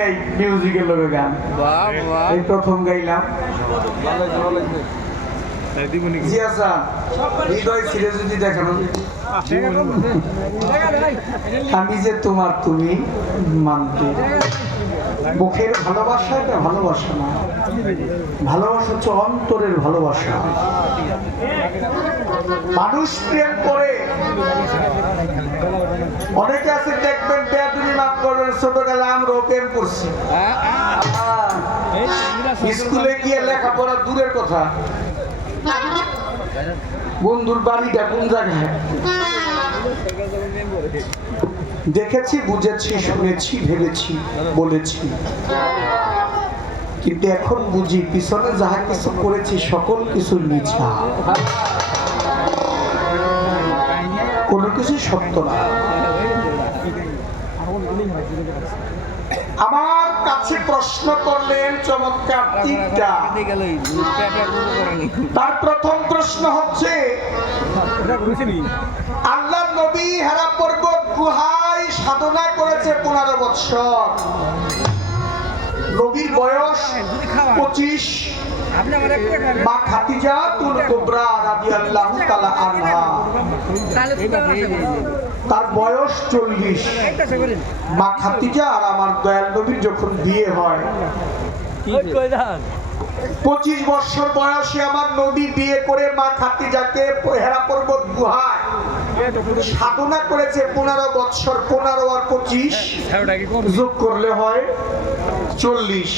নাই মিউজিকের লোকে গান এই প্রথম গাইলাম জিয়াসা হৃদয় ছিঁড়ে যদি দেখানো আমি যে তোমার তুমি মানতে মুখের ভালোবাসা এটা ভালোবাসা না, ভালোবাসা হচ্ছে অন্তরের ভালোবাসা। মানুষ প্রেম করে অনেকে আছে দেখবেন তুমি মাফ করবেন ছোটবেলা আমরাও প্রেম করছি, স্কুলে গিয়ে লেখাপড়া দূরের কথা, বন্ধুর বাড়িটা কোন জায়গায় দেখেছি, বুঝেছি, শুনেছি, ভেবেছি, বলেছি, কিন্তু এখন বুঝি পিছনে যাহা কিছু করেছি সকল কিছু মিথ্যা, কোনো কিছু সত্য না। আমার কাছে প্রশ্ন করলেন চমৎকার তিনটা। তার প্রথম প্রশ্ন হচ্ছে আল্লাহ নবী হেরা পর্বত গুহায় সাধনা করেছে 15 বছর, নবীর বয়স 25, মা খাদিজাতুল কুবরা রাদিয়াল্লাহু তাআলা আনহা তার বয়স 40, মা খাদিজা আর আমার দয়াল নবীর যখন বিয়ে হয় 25 বছর বয়সে আমার নবী বিয়ে করে মা খাদিজাকে হেরা পর্বত গুহায় সাধনা করেছে 15 বছর, 15 আর 25 যোগ করলে হয় 40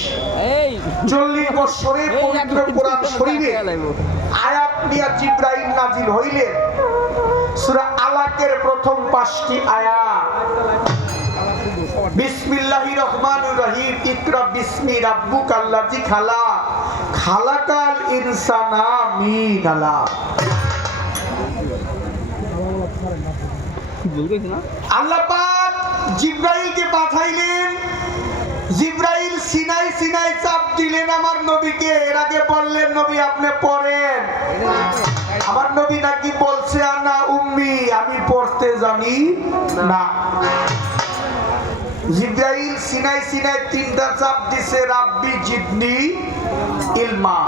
বছরে পবিত্র কোরআন শরীফে আয়াত নিয়ে জিবরাইল নাজিল হইলেন। সূরা আলাকের প্রথম 5টি আয়াত, বিসমিল্লাহির রহমানির রহিম, ইকরা বিসমি রাব্বুকাল্লাযী খালাক, খালাকাল ইনসানা মিন আলাক। আল্লাহ পাক জিবরাইলকে পাঠাইলেন, জিবরাইল সিনাই সিনাই চাপ দিলেন আমার নবীকে। এর আগে বললেন নবী আপনি পড়েন, আমার নবী নাকি বলছে আনা উম্মি, আমি পড়তে জানি না। জিবরাইল সিনাই সিনাই 3টা চাপ দিছে, রাব্বি জিদনি ইলমা।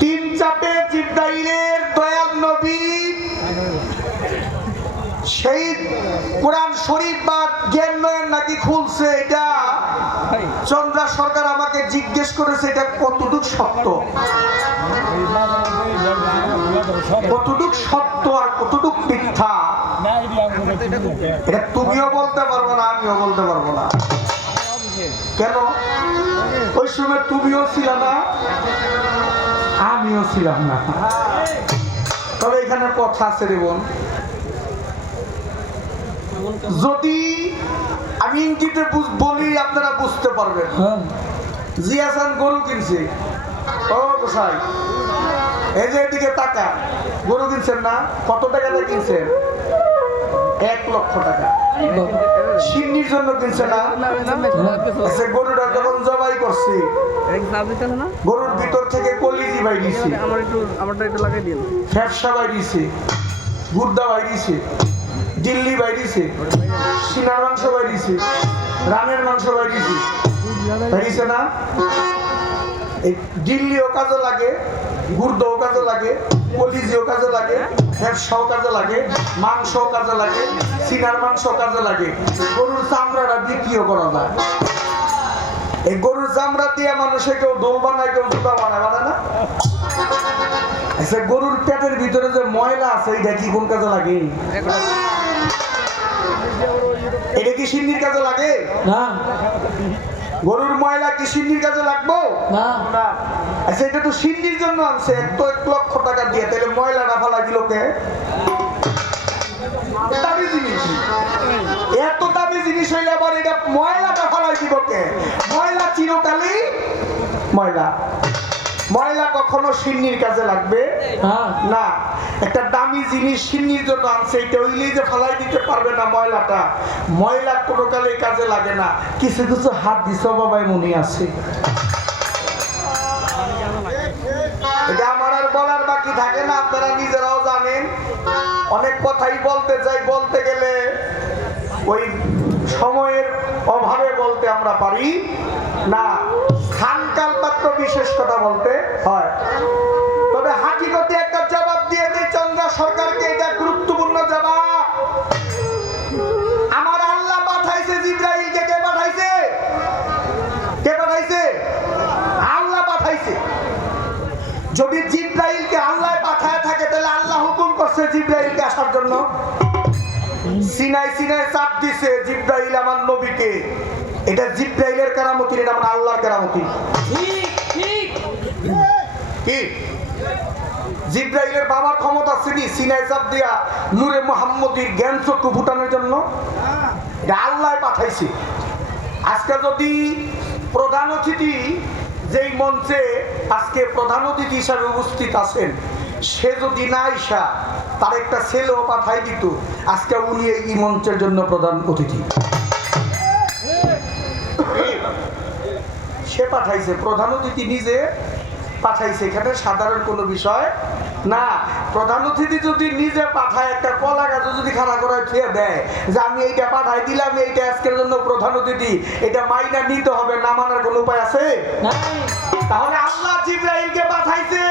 3 চাপে জিবরাইলের দয়াল নবী সেই কোরআন শরীফ বা জ্ঞান নয়ন নাকি খুলছে। এটা চন্দ্রা সরকার আমাকে জিজ্ঞেস করেছে এটা কতটুকু সত্য, কতটুকু সত্য আর কতটুকু মিথ্যা এটা তুমিও বলতে পারবো না, আমিও বলতে পারবো না। কেন? ওই সময় তুমিও ছিল না, আমিও ছিলাম না। তবে এখানে কথা আছে রে বোন, যদি আমি ইঙ্গিতে বলি আপনারা বুঝতে পারবেন। জিয়াসান গরু কিনছে, ও গোসাই এই যে এদিকে টাকা, গরু কিনছেন না? কত টাকা দিয়ে কিনছেন? 1 লক্ষ টাকা। সিন্নির জন্য কিনছে না? গরুটা যখন জবাই করছি গরুর ভিতর থেকে কলিজি বাইরিছে, ফ্যাপসা বাইরিছে, গুর্দা বাইরিছে, দিল্লি বাইরিছে, সিনার মাংস বাইরিছে, রানের মাংস বাইরিছে, বাইরিছে না? এই দিল্লিও কাজে লাগে, গুর্দাও কাজে লাগে, কলিজিও কাজে লাগে, ফ্যাপসাও কাজে লাগে, মাংসও কাজে লাগে, সিনার মাংস কাজে লাগে। গরুর চামড়াটা বিক্রিও করা যায়। এই গরুর চামড়া দিয়ে মানুষে কেউ দোল বানায়, কেউ জুতা বানায়, বানায় না? আচ্ছা, গরুর পেটের ভিতরে যে ময়লা আছে এটা কি কোন কাজে লাগে? এটা কি সিন্নির কাজে লাগে? না। গরুর ময়লা কি সিন্নির কাজে লাগবো? না। আচ্ছা, এটা তো সিন্নির জন্য আনছে, 1 লক্ষ টাকা দিয়ে, তাহলে ময়লাটা ফালা দিল কে? দামি জিনিস, এত দামি জিনিস হইলে আবার এটা ময়লাটা ফালাই দিব কে? ময়লা চিরকালই ময়লা, ময়লা কখনো সিন্নির কাজে লাগবে না। একটা দামি জিনিস সিন্নির জন্য আনছে, এটা হইলেই যে ফালাই দিতে পারবে না ময়লাটা, ময়লা কোনো কালে কাজে লাগে না। কিছু কিছু হাত দিছ বাবাই মনে আছে, এটা আমার আর বলার বাকি থাকে না, আপনারা নিজেরাও জানেন। অনেক কথাই বলতে চাই, বলতে গেলে ওই সময়ের অভাবে বলতে আমরা পারি না, স্থানকাল মাত্র বিশেষ কথা বলতে হয়। তবে হাকিকতে একটা জবাব দিয়ে দিই চন্দ্রা সরকারকে, এটা গুরুত্বপূর্ণ জবাব। আমার আল্লাহ পাঠাইছে জিবরাইলকে। কে পাঠাইছে? কে পাঠাইছে? আল্লাহ পাঠাইছে। যদি জিবরাইলকে আল্লাহ পাঠায় থাকে তাহলে আল্লাহ হুকুম করছে জিবরাইলকে আসার জন্য। সিনাই সিনাই চাপ দিছে জিবরাইল আমার নবীকে। এটা জিবরাইলের কেরামতি, এটা আমার আল্লাহর কেরামতি। কি জিবরাইলের বাবার ক্ষমতা ছিনি সিনাই চাপ দিয়া নূরে মুহাম্মদীর জ্ঞান চক্ষু ফুটানোর জন্য? এটা আল্লাহ পাঠাইছে। আজকে যদি প্রধান অতিথি যেই মঞ্চে আজকে প্রধান অতিথি হিসাবে উপস্থিত আছেন, সে যদি না আইসা তার একটা ছেলেও পাঠাই দিত, আজকে উনি এই মঞ্চের জন্য প্রধান অতিথি। সে পাঠাইছে, প্রধান অতিথি নিজে পাঠাইছে। এখানে সাধারণ কোনো বিষয় না। প্রধান অতিথি যদি নিজে পাঠায়, একটা কলা গাছ যদি খাড়া করে খেয়ে দেয় যে আমি এইটা পাঠাই দিলাম, এইটা আজকের জন্য প্রধান অতিথি, এটা মাইনা নিতে হবে, না মানার কোনো উপায় আছে? তাহলে আল্লাহ জিবরাইলকে পাঠাইছে।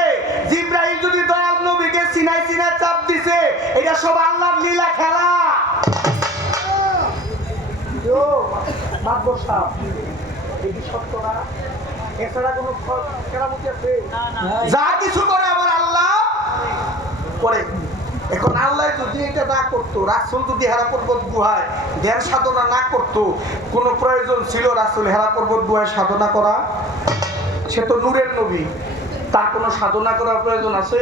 জিবরাইল যদি দয়াল নবীকে সিনাই সিনাই চাপ দিছে, এটা সব আল্লাহর লীলা খেলা। যা কিছু করে আমার আল্লাহ করে। এখন আল্লাহ যদি এটা না করতো, রাসূল যদি হেরা পর্বত গুহায় ধ্যান সাধনা না করতো, কোনো প্রয়োজন ছিল রাসূল হেরা পর্বত গুহায় সাধনা করা? সে তো নূরের নবী, তার কোনো সাধনা করার প্রয়োজন আছে?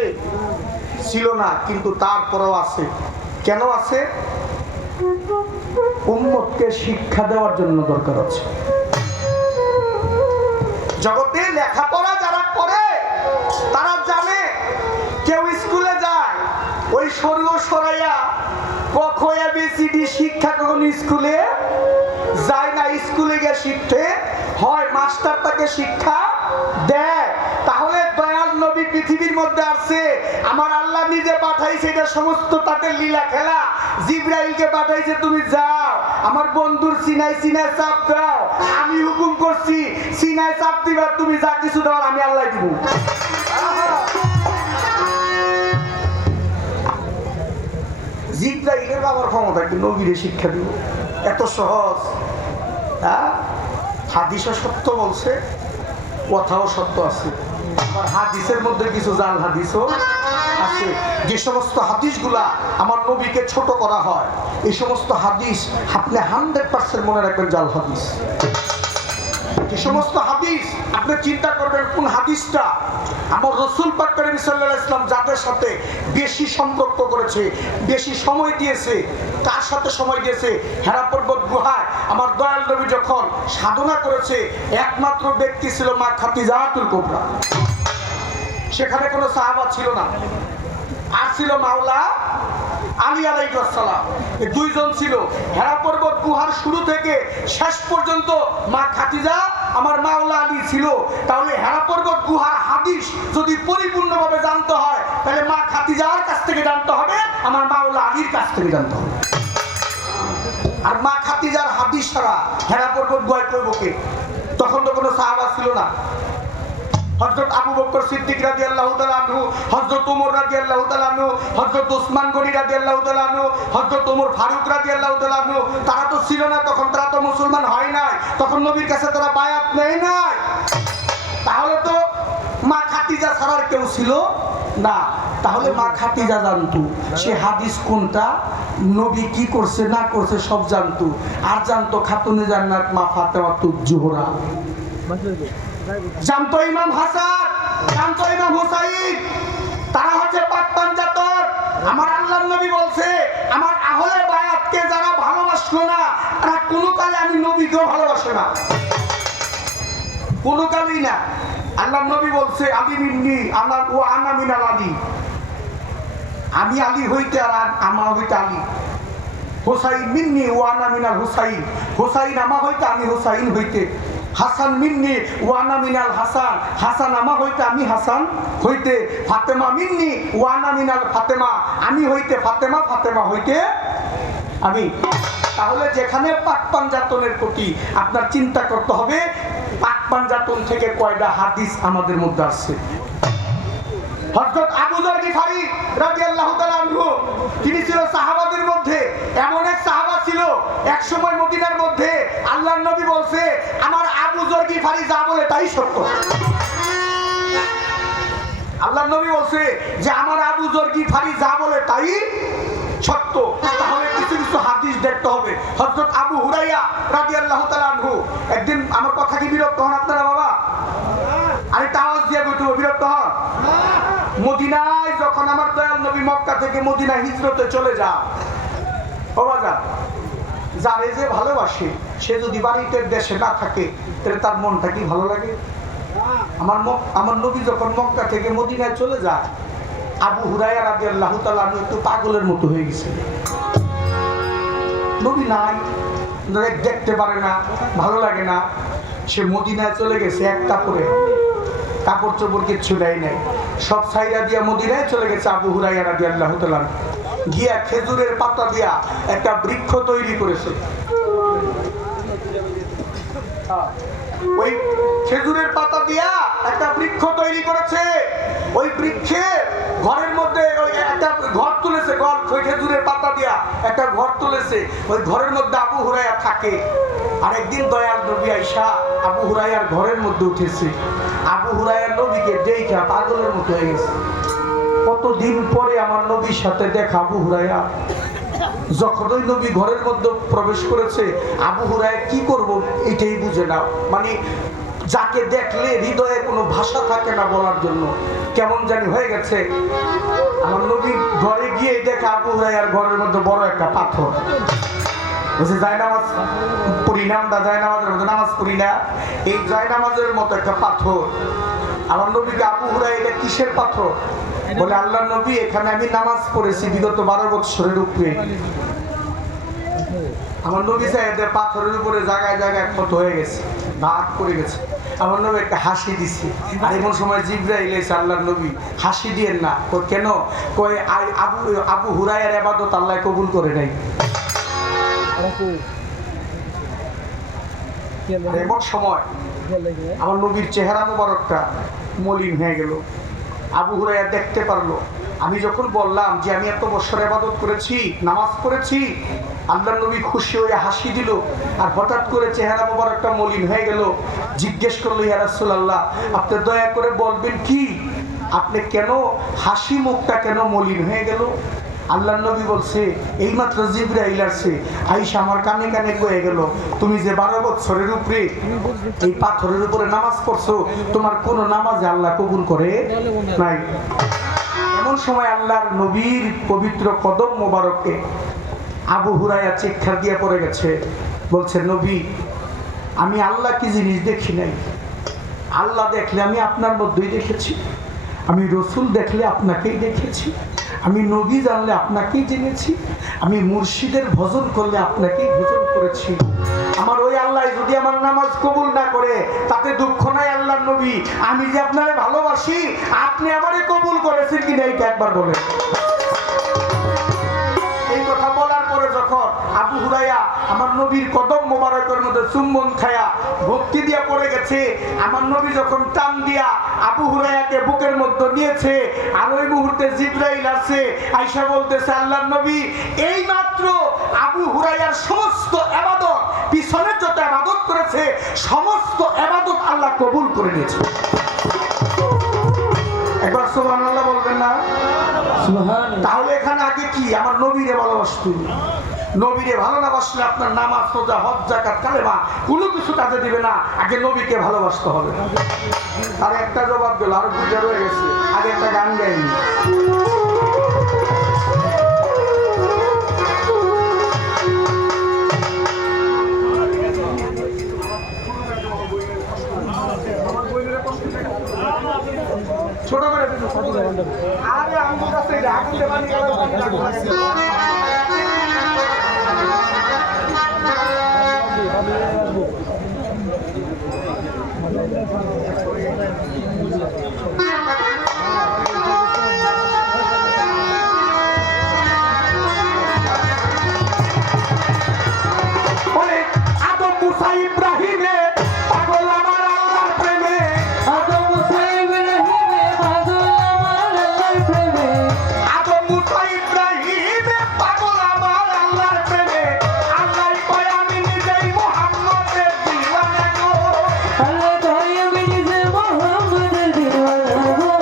ছিল না, কিন্তু তারপরেও আছে। কেন আছে? উম্মতকে শিক্ষা দেওয়ার জন্য দরকার আছে। জগতে লেখাপড়া যারা করে তারা জানে, কেউ স্কুলে যায় ওই সরিয়ে সরাইয়া ক খ এ বি সি ডি শিক্ষা কখনো স্কুলে যায় না। স্কুলে গিয়ে শিখতে হয়, মাস্টার তাকে শিক্ষা দেয়। তাহলে দয়াল নবী পৃথিবীর মধ্যে আছে, আমার আল্লাহ নিজে পাঠাইছে, এটা সমস্ত তাদের লীলা খেলা। জিবরাইলকে পাঠাইছে, তুমি যাও আমার বন্ধুর সিনাই সিনাই চাপ দাও, আমি হুকুম করছি সিনাই চাপ দিবা, তুমি যা কিছু দাও আমি আল্লাহ দিব। জিবরাইলের বাবার ক্ষমতা কি নবীরে শিক্ষা দিব? এত সহজ? হাদিসও সত্য বলছে, কথাও সত্য আছে। আবার হাদিসের মধ্যে কিছু জাল হাদিসও আছে। যে সমস্ত হাদিসগুলা আমার নবীকে ছোট করা হয়, এই সমস্ত হাদিস আপনি 100% মনে রাখবেন জাল হাদিস। যে সমস্ত হাদিস আপনি চিন্তা করবেন কোন হাদিসটা আমার রাসূল পাক করিম সাল্লাল্লাহু আলাইহি ওয়াসাল্লাম যাদের সাথে বেশি সম্পর্ক করেছে, বেশি সময় দিয়েছে, কার সাথে সময় দিয়েছে? হেরা পর্বত গুহায় আমার দয়াল নবী যখন সাধনা করেছে, একমাত্র ব্যক্তি ছিল মা খাদিজাতুল কুবরা। সেখানে কোনো সাহাবা ছিল না, আর ছিল মাওলা আলী আলাইহিস সালাম। এই দুইজন ছিল। হেরা পর্বত গুহার শুরু থেকে শেষ পর্যন্ত মা খাদিজা আমার মাওলা আলী ছিল। তাহলে হেরা পর্বত গুহার হাদিস যদি পরিপূর্ণভাবে জানতে হয়, তাহলে মা খাদিজার কাছ থেকে জানতে হবে, আমার মাওলা আলীর কাছ থেকে জানতে হবে। আর মা খাদিজার হাদিস ছাড়া হেরা পর্বত গুহায় করবো কে? তখন তো কোনো সাহাবা ছিল না। হযরত আবু বকর সিদ্দিক রাদিয়াল্লাহু তাআলা আনহু, হযরত ওমর রাদিয়াল্লাহু তাআলা আনহু, হযরত ওসমান গনি রাদিয়াল্লাহু তাআলা আনহু, হযরত ওমর ফারুক রাদিয়াল্লাহু তাআলা আনহু, তারা তো ছিল না তখন, তারা তো মুসলমান হয় নাই, তখন নবীর কাছে তারা বায়াত নেয় নাই। তাহলে তো মা খাদিজা ছাড়ার কেউ ছিল না। তাহলে মা খাদিজা জানতো সে হাদিস কোনটা, নবী কি করছে না করছে সব জানতো। আর জানতো খাতুনে জান্নাত মা ফাতেমাতুজ জোহরা, জানতো ইমাম হাসান, জানতো ইমাম হুসাইন, তারা হচ্ছে পাক পাঞ্জাতন। আমার আল্লাহর নবী বলছে, আমার আহলে বায়াতকে যারা ভালোবাসলো না, তারা কোনো কালে আমি নবীকেও ভালোবাসে না, কোনো কালেই না। আল্লাহর নবী বলছে, আলী মিন্নি আমার ও আনা মিনাল আলী, আমি আলী হইতে আর আমার হইতে আলী। হুসাইন মিন্নি ও আনা মিনাল হুসাইন, হুসাইন আমা হইতে আমি হুসাইন হইতে। হাসান মিন্নি ওয়ানা মিনাল হাসান, হাসান আমা হইতে আমি হাসান হইতে। ফাতেমা মিন্নি ওয়ানা মিনাল ফাতেমা, আমি হইতে ফাতেমা, ফাতেমা হইতে আমি। তাহলে যেখানে পাক পাঞ্জাতনের প্রতি আপনার চিন্তা করতে হবে, পাক পাঞ্জাতন থেকে কয়টা হাদিস আমাদের মধ্যে আছে। হযরত আবু যর গিফারি রাদিয়াল্লাহু তাআলা আনহু, তিনি ছিল সাহাবাদের মধ্যে এমন এক সাহাবা ছিল, এক সময় মদিনার মধ্যে আল্লাহর নবী বলছে, আমার আবু যর গিফারি যা বলে তাই সত্য। আল্লাহর নবী বলছে যে আমার আবু যর গিফারি যা বলে তাই সত্য। তাহলে কিছু কিছু হাদিস দেখতে হবে। হযরত আবু হুরায়রা রাদিয়াল্লাহু তাআলা আনহু, একদিন, আমার কথা কি বিরক্ত হন আপনারা বাবা? আরে আওয়াজ দিয়ে বলতে বিরক্ত হন? মদিনায় যখন আমার দয়াল নবী মক্কা থেকে মদিনা হিজরতে চলে যান, ও বাজার, যারে যে ভালোবাসে সে যদি বাড়িতে দেশে না থাকে তাহলে তার মনটা কি ভালো লাগে? আমার নবী যখন মক্কা থেকে মদিনায় চলে যায়, আবু হুরায়রা রাদিয়াল্লাহু তাআলা আনহু একটু পাগলের মতো হয়ে গেছে। নবী নাই, দেখতে পারে না, ভালো লাগে না, সে মদিনায় চলে গেছে এক কাপড়ে, কাপড় চোপড় কিচ্ছু দেয় নাই, সব ছাইরা দিয়া মদিনায় চলে গেছে আবু হুরায়রা রাদিয়াল্লাহু তাআলা। গিয়া খেজুরের পাতা দিয়া একটা বৃক্ষ তৈরি করেছে। ওই খেজুরের পাতা দিয়া একটা বৃক্ষ তৈরি করেছে। ওই বৃক্ষের ঘরের মধ্যে ওই একটা ঘর তুলেছে, খেজুরের পাতা দিয়া একটা ঘর তুলেছে। ওই ঘরের মধ্যে আবু হুরায়রা থাকে। আর একদিন দয়াল নবী আইসা আবু হুরায়রার ঘরের মধ্যে উঠেছে। আবু হুরায়রা নবীকে দেখা পাগলের মতো হয়ে গেছে। কতদিন পরে আমার নবীর সাথে দেখা আবু হুরায়রা। যখন ওই নবী ঘরের মধ্যে প্রবেশ করেছে, আবু হুরায়রা কি করব এটাই বুঝে না। মানে যাকে দেখলে হৃদয়ে কোনো ভাষা থাকে না বলার জন্য, কেমন জানি হয়ে গেছে। আমার নবী ঘরে গিয়ে দেখে আবু হুরায়রার ঘরের মধ্যে বড় একটা পাথর। বলছে জায়নামাজ পড়ি না আমরা, জায়নামাজের মধ্যে নামাজ পড়ি না, এই জায়নামাজের মতো একটা পাথর। আমার নবীকে আবু হুরায়রা এটা কিসের পাথর? বলে আল্লাহর নবী, এখানে আমি নামাজ পড়েছি বিগত 12 বছরের উপরে। আমার নবী সাহেবদের পাথরের উপরে জায়গায় জায়গায় ক্ষত হয়ে গেছে, ভাগ করে গেছে। আমার নবী একটা হাসি দিছি। আর এমন সময় জিবরাইল এসে আল্লাহর নবী, হাসি দিয়েন না। কেন? কই আবু হুরায়রার ইবাদত আল্লাহ কবুল করে নাই। এমন সময় আমার নবীর চেহারা মোবারকটা মলিন হয়ে গেল। আবু হুরায়রা দেখতে পারলো। আমি যখন বললাম যে আমি এত বছর ইবাদত করেছি, নামাজ পড়েছি, আল্লাহর নবী খুশি হয়ে হাসি দিল। আর হঠাৎ করে চেহারা মোবারকটা মলিন হয়ে গেল। জিজ্ঞেস করলো, ইয়া রাসূলুল্লাহ, আপনি দয়া করে বলবেন কি, আপনি কেন হাসি মুখটা কেন মলিন হয়ে গেল? আল্লাহর নবী বলছে, এইমাত্র জিবরাইল আসছে, আয়েশা আমার কানে কানে কয়ে গেল, তুমি যে 12 বছরের উপরে এই পাথরের উপরে নামাজ পড়ছো, তোমার কোন নামাজে আল্লাহ কবুল করে নাই। এমন সময় আল্লাহর নবীর পবিত্র কদম মোবারকে আবু হুরায়রা চিৎকার দিয়ে পড়ে গেছে। বলছে, নবী, আমি আল্লাহ কি জিনিস দেখি নাই। আল্লাহ দেখলে আমি আপনার মধ্যেই দেখেছি, আমি রসুল দেখলে আপনাকেই দেখেছি, আমি নবী জানলে আপনাকেই জেনেছি, আমি মুর্শিদের ভজন করলে আপনাকেই ভজন করেছি। আমার ওই আল্লাহ যদি আমার নামাজ কবুল না করে তাতে দুঃখ নাই আল্লাহর নবী, আমি যে আপনারে ভালোবাসি, আপনি আমারে কবুল করেছেন কিনা এইটা একবার বলেন। এই কথা বলার পরে যখন আবু হুরায়রা আমার নবীর কদম মোবারকের মধ্যে চুম্বন খায়া ভক্তি দিয়া পড়ে গেছে, আমার নবী যখন টান দিয়া আবু হুরায়রাকে বুকের মধ্যে নিয়েছে, আর ওই মুহূর্তে জিবরাইল আসে, আয়েশা বলতেছে, আল্লাহর নবী, এই মাত্র আবু হুরায়রার সমস্ত ইবাদত, পিছনের যত ইবাদত করেছে সমস্ত ইবাদত আল্লাহ কবুল করে নিয়েছে। একবার সুবহানাল্লাহ বলবেন না? তাহলে এখানে আগে কি আমার নবীরে ভালোবাসতে, নবীরে ভালো না বাসলে আপনার নামাজ, রোজা, হজ, যাকাত, কালেমা কোনো কিছু কাজে দিবে না। আগে নবীকে ভালোবাসতে হবে। আর একটা জবাব দিল, আরো বুঝে রয়ে গেছে, আগে একটা গান গাইনি। ছোট করে আরে আমার কাছে রাখতে পারি ইব্রাহিমে পাগল আমার আল্লাহর প্রেমে আদম মুসা ইব্রাহিমে পাগল আমার আল্লাহর প্রেমে আদম মুসা ইব্রাহিমে পাগল আমার আল্লাহর প্রেমে আল্লাহ কয় আমি নিজেই মুহাম্মদের দিওয়ানা গো আল্লাহ কয় আমি নিজে মুহাম্মদের দিওয়ানা গো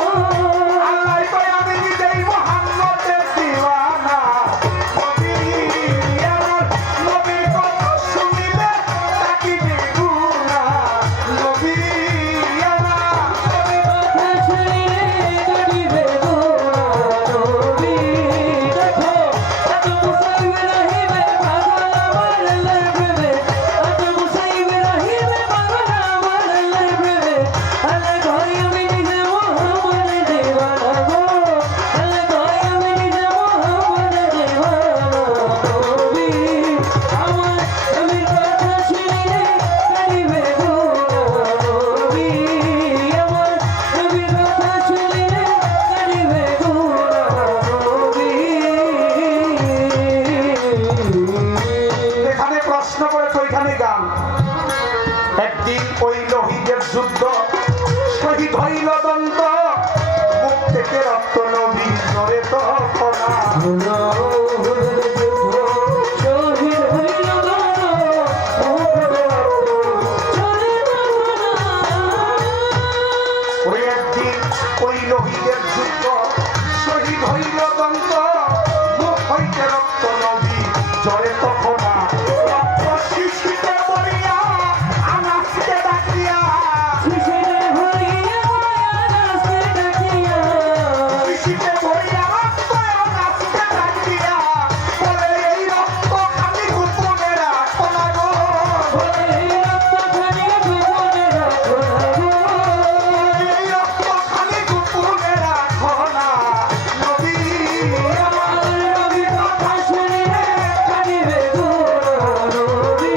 আল্লাহ কয় আমি নিজেই মুহাম্মদের দিওয়ানা নবী আমার নবীর কথা শুনিলে তাকিবে গুনাহ নবী আমার কথা শুনিলে কাটিবে গুনাহ নবী দেখো আদম মুসা ইব্রাহিমে পাগল আমার আল্লাহর প্রেমে আদম মুসা ইব্রাহিমে পাগল আমার আল্লাহর প্রেমে আল্লাহ কয় আমি নিজে মুহাম্মদের দিওয়ানা গো আল্লাহ কয় আমি নিজে মুহাম্মদের দিওয়ানা নবী আমার নবীর কথা শুনিলে কাটিবে গুনাহ নবী আমার নবীর কথা শুনিলে কাটিবে গুনাহ নবী এখানে প্রশ্ন করেছে ওইখানে গান একদিন ওই লোহিতের যুদ্ধ শহীদ হইল দন্ত মুখ থেকে রক্ত নবী ধরে তো খোলা শহীদ হইল ওই একদিন ওই লোহিতের যুদ্ধ শহীদ হইল দন্ত মুখ হইতে রক্ত নবী জলে তো খোলা রক্ত শিশিতে মরিয়া আনাসকে ডাকিয়া শিশিরে ভরিয়া আনাসকে ডাকিয়া শিশিতে মরিয়া রক্ত আনাসকে ডাকিয়া বলে এই রক্ত খালি গোপনে রাখো না গো বলে রক্তখানি গোপনে রাখো না গো এই রক্ত খালি গোপনে রাখো না নবী আমার নবীর কথা শুনিলে কাটিবে গুনাহ নবী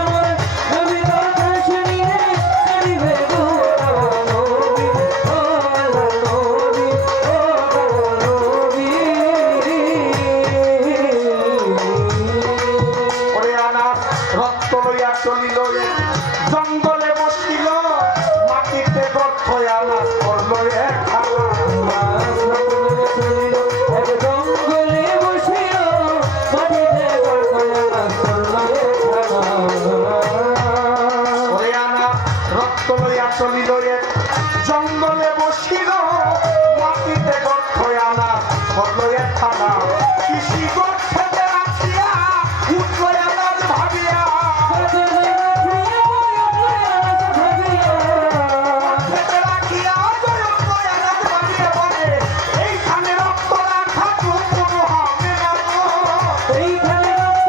আমার নবীর কথা শুনিলে কাটিবে গুনাহ নবী ও আল্লাহ নবী ও নবী ওরে আনাস রক্ত লইয়া চলিল জঙ্গলে বসিল মাটিতে গর্ত আনাস করল এক খালা জঙ্গলে বসিল মাটিতে ওরে আনাস রক্ত লইয়া চলিল জঙ্গলে বসিল মাটিতে গর্ত আনাস করল এক খালা কৃষি গর্তে রাখিয়া উঠল আনাস ভাবিয়া খেতে রাখিয়া উঠল আনাস ভাবিয়া বলে এইখানে রক্ত রাখা তো কোনো হবে না গো। এইখানে রক্ত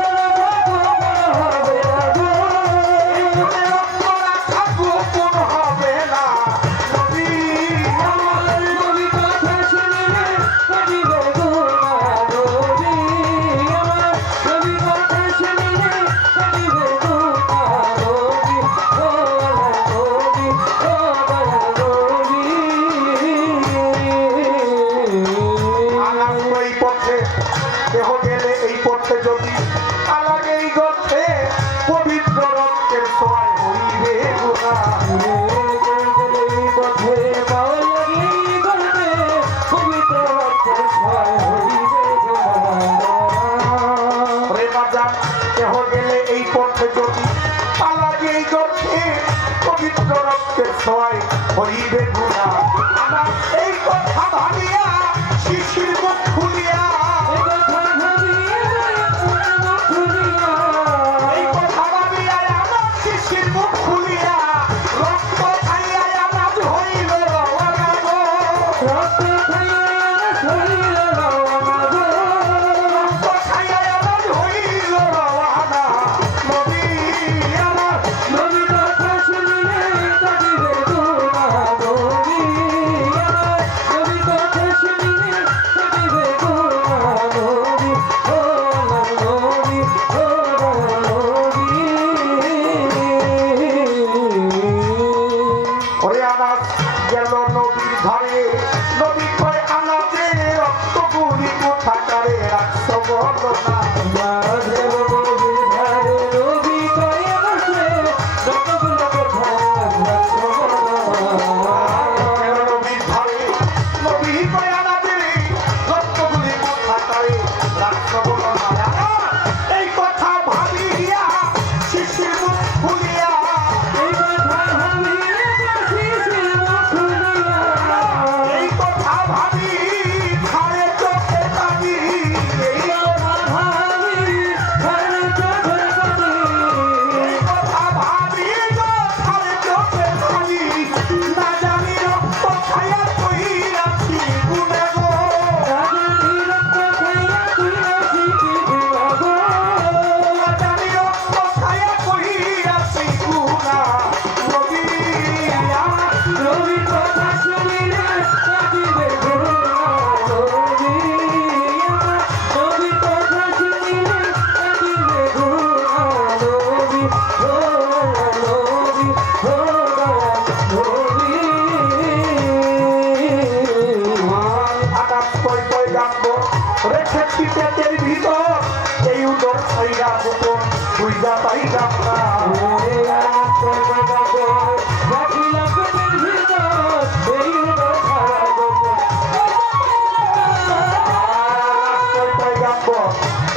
হবে না গো এইখানে রক্ত রাখা তো কোনো হবে না নবী আমার নবীর কথা শুনিলে কাটিবে গুনাহ নবী আমার নবীর কথা শুনিলে কাটিবে গুনাহ নবী ও আল্লাহ নবী ও দয়াল নবী আনাস ওই পথে দেহ গেলে এই পথে যদি আলাগে এই গর্তে পবিত্র রক্তের ছোঁয়ায় হইবে গুনাহ এই পথে পাওয়া লাগে করবে পবিত্র রক্তের ছোঁয়ায় হইবে গুনাহ ওরে বাজার দেহ গেলে এই পথে যদি আলাগে এই গর্তে পবিত্র রক্তের ছোঁয়ায় হইবে গুনাহ আনাস এই কথা ভাবিয়া শিশির মুখ খুলিয়া এই কথা ভাবিয়া আনাস শিশির মুখ খুলিয়া রক্ত খাইয়া আনাস হইল রওয়ানা গো। রক্ত খাইয়া আনাস হইল রওয়ানা নবী আমার ওরে আনাস গেল নবীর ধারে নবী কয় আনাসে রক্ত গুলি কোথাকারে রাখছ বলো না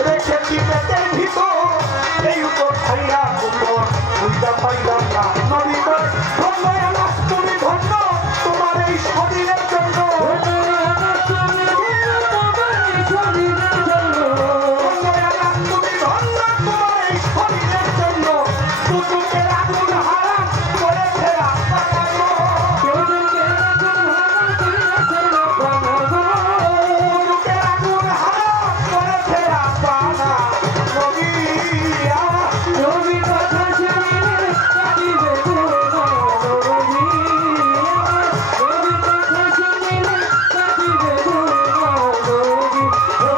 রেখেছি পেটের ভিতর এই উপর ছাইয়া উপর বুঝতে পাইলাম না নবী বলে ধন্য আল্লাহ তুমি ধন্য তোমার এই শরীরের জন্য ধন্য আল্লাহ তুমি ধন্য তোমার এই শরীরের জন্য কুতুবের আগুন হারাম করেছে রাস্তা কুতুবের আগুন হারাম করেছে রাস্তা নবী নবী কথা শুনিলে কাঁদিবে গো নবী নবী কথা শুনিলে কাঁদিবে গো নবী ও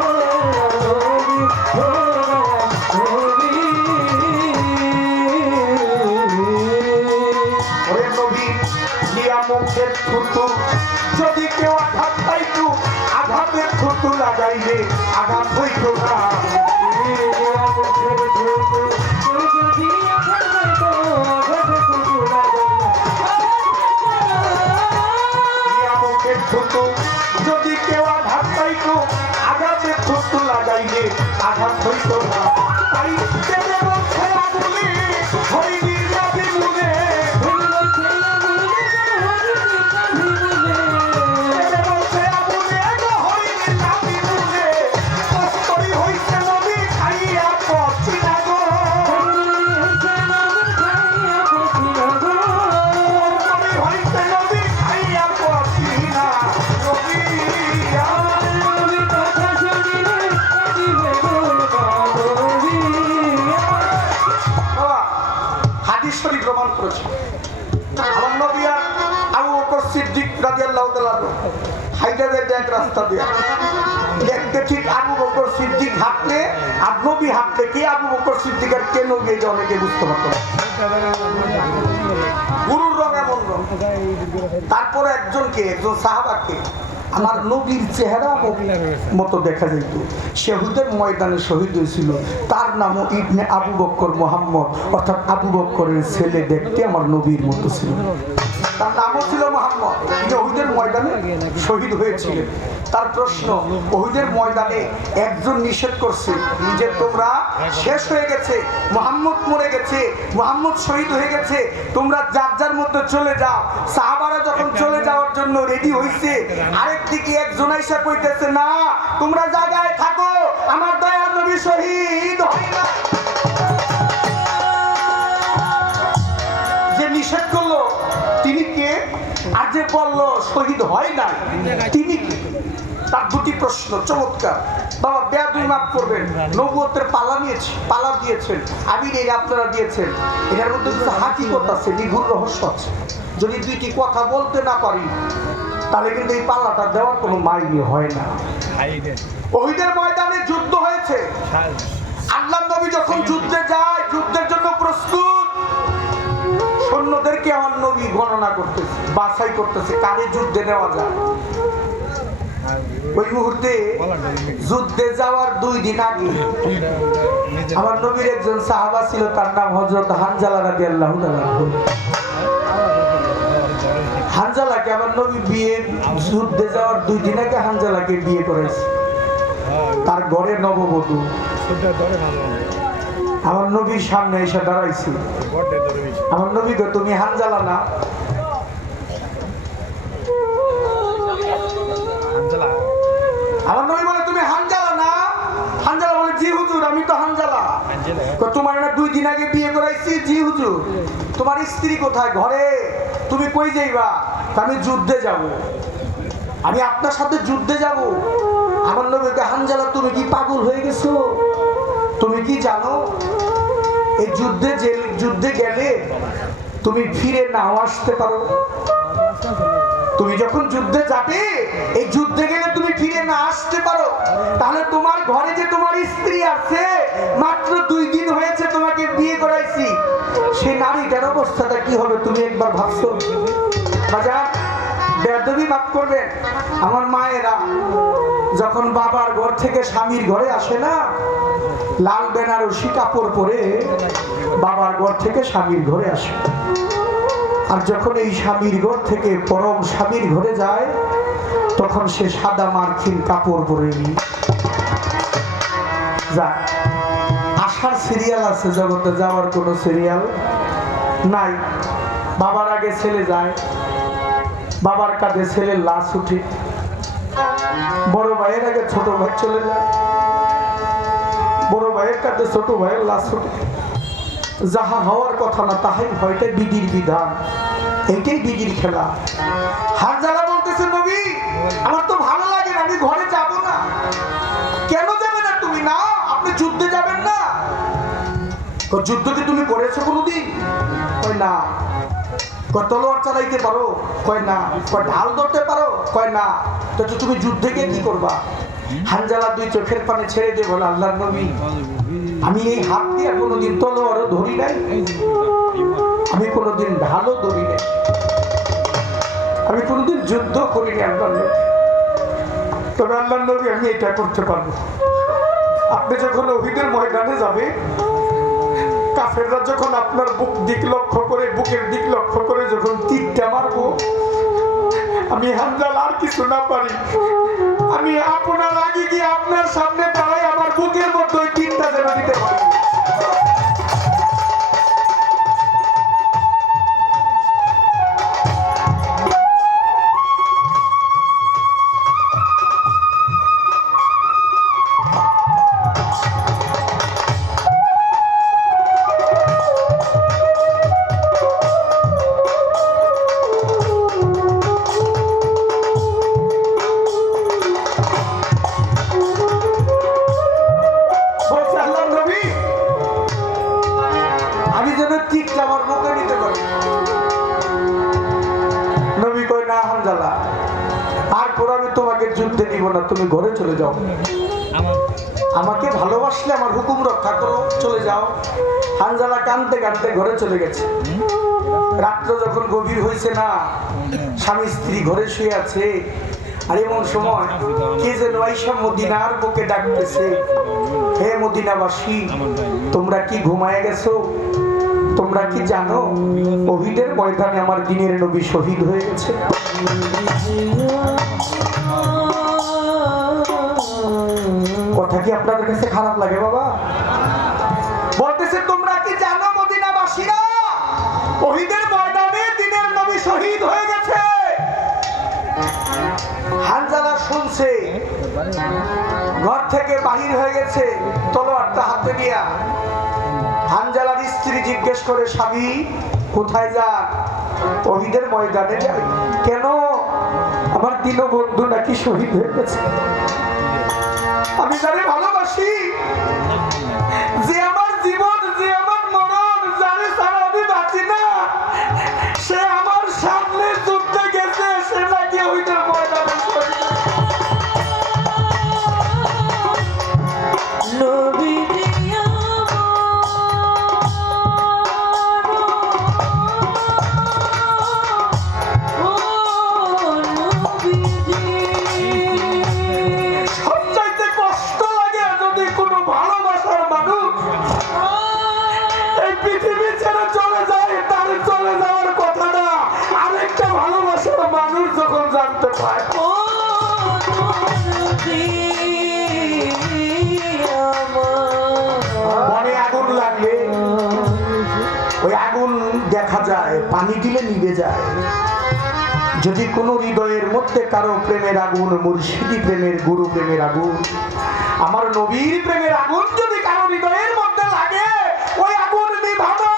নবী ও নবী ওরে নবী দিয়া মুখের থুতু যদি কেউ আঘাত পাইতো আঘাতের থুতু লাগাইলে আঘাত হইতো না দিয়া মুখের থুতু যদি কেউ আঘাত পাইতো আঘাতের থুতু লাগাইলে আঘাত হইতো না তাই দেবে বলছে আগুনে হইনি যাবি মুনে দেবে বলছে আগুনে হইনি যাবি মুনে কষ্টই হইছে নবী খাইয়া পড়ছি না গো কষ্টই হইছে নবী খাইয়া পড়ছি না নবী বাবা হাদিস শরীফ প্রমাণ করেছে আমার নবী আর আবু বকর সিদ্দিক রাদিয়াল্লাহু তাআলা হাইটা যেতে এক রাস্তা দিয়ে দেখতে ঠিক আবু বকর সিদ্দিক হাঁটলে আর নবী হাঁটলে কে আবু বকর সিদ্দিক আর কে নবী এটা অনেকে বুঝতে পারতো না। গুরুর রং এমন রং। তারপরে একজন সাহাবাকে আমার নবীর চেহারা মতো দেখা যেত শহীদের ময়দানে শহীদ হয়েছিল তার নামও ইবনে আবু বকর মুহাম্মদ অর্থাৎ আবু বকরের ছেলে দেখতে আমার নবীর মতো ছিল তার নামও ছিল মুহাম্মদ শহীদের ময়দানে শহীদ হয়েছিলেন তার প্রশ্ন ওহুদের ময়দানে একজন নিষেধ করছে যে তোমরা শেষ হয়ে গেছে মুহাম্মদ মরে গেছে মুহাম্মদ শহীদ হয়ে গেছে তোমরা যার যার মধ্যে চলে যাও সাহাবারা যখন চলে যাওয়ার জন্য রেডি হইছে আরেকদিকে একজন আইসা কইতেছে না তোমরা জায়গায় থাকো আমার দয়ার নবী শহীদ হয় না যে নিষেধ করলো তিনি কে আর যে বললো শহীদ হয় না তিনি কে তার দুটি প্রশ্ন চমৎকার বাবা বেয়াদবি মাফ করবেন নবুয়তের পালা দিয়েছেন আমি নেই আপনারা দিয়েছেন এটার মধ্যে কিছু হাকিকত আছে নিগূঢ় রহস্য আছে যদি দুইটি কথা বলতে না পারি তাহলে কিন্তু এই পাল্লাটা দেওয়ার কোনো মাইনে হয় না ওহিদের ময়দানে যুদ্ধ হয়েছে আল্লাহর নবী যখন যুদ্ধে যায় যুদ্ধের জন্য প্রস্তুত সৈন্যদেরকে আমার নবী গণনা করতেছে বাছাই করতেছে কারে যুদ্ধে নেওয়া যায় ওই মুহূর্তে যুদ্ধে যাওয়ার 2 দিন আগে আমার নবীর একজন সাহাবা ছিল তার নাম হযরত হানজালা রাদিয়াল্লাহু তাআলা হানজালাকে আমার নবী বিয়ে যুদ্ধে যাওয়ার 2 দিন আগে হানজালাকে বিয়ে করেছে তার ঘরে নববধূ আমার নবীর সামনে এসে দাঁড়াইছে আমার নবী তো তুমি হানজালা না আমার নবী বলে তুমি হানজালা না হানজালা বলে জি হুজুর আমি তো হানজালা তোমার না 2 দিন আগে বিয়ে করাইছি জি হুজুর তোমার স্ত্রী কোথায় ঘরে তুমি কই যাইবা আমি যুদ্ধে যাব আমি আপনার সাথে যুদ্ধে যাব আমার নবীকে হানজালা তুমি কি পাগল হয়ে গেছো তুমি কি জানো এই যুদ্ধে গেলে তুমি ফিরে নাও আসতে পারো তুমি যখন যুদ্ধে যাবে এই যুদ্ধে গেলে তুমি ফিরে না আসতে পারো তাহলে তোমার ঘরে যে তোমার স্ত্রী আছে মাত্র 2 দিন হয়েছে তোমাকে বিয়ে করাইছি সেই নারীটার অবস্থাটা কি হবে তুমি একবার ভাবছো বাজার বেয়াদবি মাফ করবেন আমার মায়েরা, যখন বাবার ঘর থেকে স্বামীর ঘরে আসে না, লাল বেনারসি কাপড় পরে বাবার ঘর থেকে স্বামীর ঘরে আসে, আর যখন এই স্বামীর ঘর থেকে পরম স্বামীর ঘরে যায়, তখন সে সাদা মার্কিন কাপড় পরে নিয়ে যায়। আসার সিরিয়াল আছে জগতে, যাওয়ার কোনো সিরিয়াল নাই। বাবার আগে ছেলে যায়, বাবার কাঁধে ছেলের লাশ উঠে, বড় ভাইয়ের আগে ছোট ভাই চলে যায়, বড় ভাইয়ের কাঁধে ছোট ভাইয়ের লাশ উঠে। যাহা হওয়ার কথা না তাহাই হয়, এটা বিধির বিধান, এইটাই বিধির খেলা। হানজালা বলতেছে, নবী আমার তো ভালো লাগে না, আমি ঘরে যাব না। কেন যাবে না তুমি? না, আপনি যুদ্ধে যাবেন না। যুদ্ধ কি তুমি করেছো কোনোদিন? কয় না। কয় তলোয়ার চালাইতে পারো? কয় না। কয় ঢাল ধরতে পারো? কয় না। তো তুমি যুদ্ধে গিয়ে কি করবা? হানজালা দুই চোখের পানি ছেড়ে দিয়ে বলে, আল্লাহর নবী আমি এই হাত দিয়ে কোনোদিন তলোয়ারও ধরি নাই, আমি কোনোদিন ঢালও ধরি নাই, আমি কোনোদিন যুদ্ধ করিনি আল্লাহর নবী। তবে আল্লাহর নবী আমি এটা করতে পারবো। আপনি যখন উহুদের ময়দানে যাবে, কাফেররা যখন আপনার বুক দিক লক্ষ্য করে, বুকের দিক লক্ষ্য করে যখন তীরটা মারবো, আমি হানজালা আর কিছু না পারি, আমি আপনার আগে গিয়ে আপনার সামনে দাঁড়াই আমার বুকের মধ্যে ওই তীরটা যেন দিতে পারি। যুদ্ধে নিব না, তুমি ঘরে চলে যাও, আমাকে ভালোবাসলে আমার হুকুম রক্ষা করো, চলে যাও। হানজালা কাঁদতে কাঁদতে ঘরে চলে গেছে। রাত্র যখন গভীর হয়েছে না, স্বামী স্ত্রী ঘরে শুয়ে আছে, আর এমন সময় কে যেন আইসা মদিনার বুকে ডাকতেছে, হে মদিনাবাসী তোমরা কি ঘুমায় গেছো? তোমরা কি জানো উহুদের ময়দানে আমার দিনের নবী শহীদ হয়ে গেছে? কথা কি আপনাদের কাছে খারাপ লাগে বাবা? বলতেছে তোমরা কি জানো মদিনাবাসীরা উহুদের ময়দানে দিনের নবী শহীদ হয়ে গেছে? হানজালা শুনছে, ঘর থেকে বাহির হয়ে গেছে তলোয়ারটা হাতে নিয়া। হানজালার স্ত্রী জিজ্ঞেস করে, স্বামী কোথায় যান? উহুদের ময়দানে যাই। কেন? আমার দীনবন্ধু নাকি শহীদ হয়ে গেছে। আমি যারে ভালোবাসি, যে আমার জীবন, যে আমার মরণ, যারে ছাড়া আমি বাঁচি না, সে আমার সামনে যুদ্ধে গেছে, সে নাকি উহুদের ময়দানে শহীদ। ওই আগুন দেখা যায়, পানি দিলে নিভে যায়। যদি কোনো হৃদয়ের মধ্যে কারো প্রেমের আগুন, মুর্শিদি প্রেমের, গুরু প্রেমের আগুন, আমার নবীর প্রেমের আগুন যদি কারো হৃদয়ের মধ্যে লাগে, ওই আগুন নিভানো।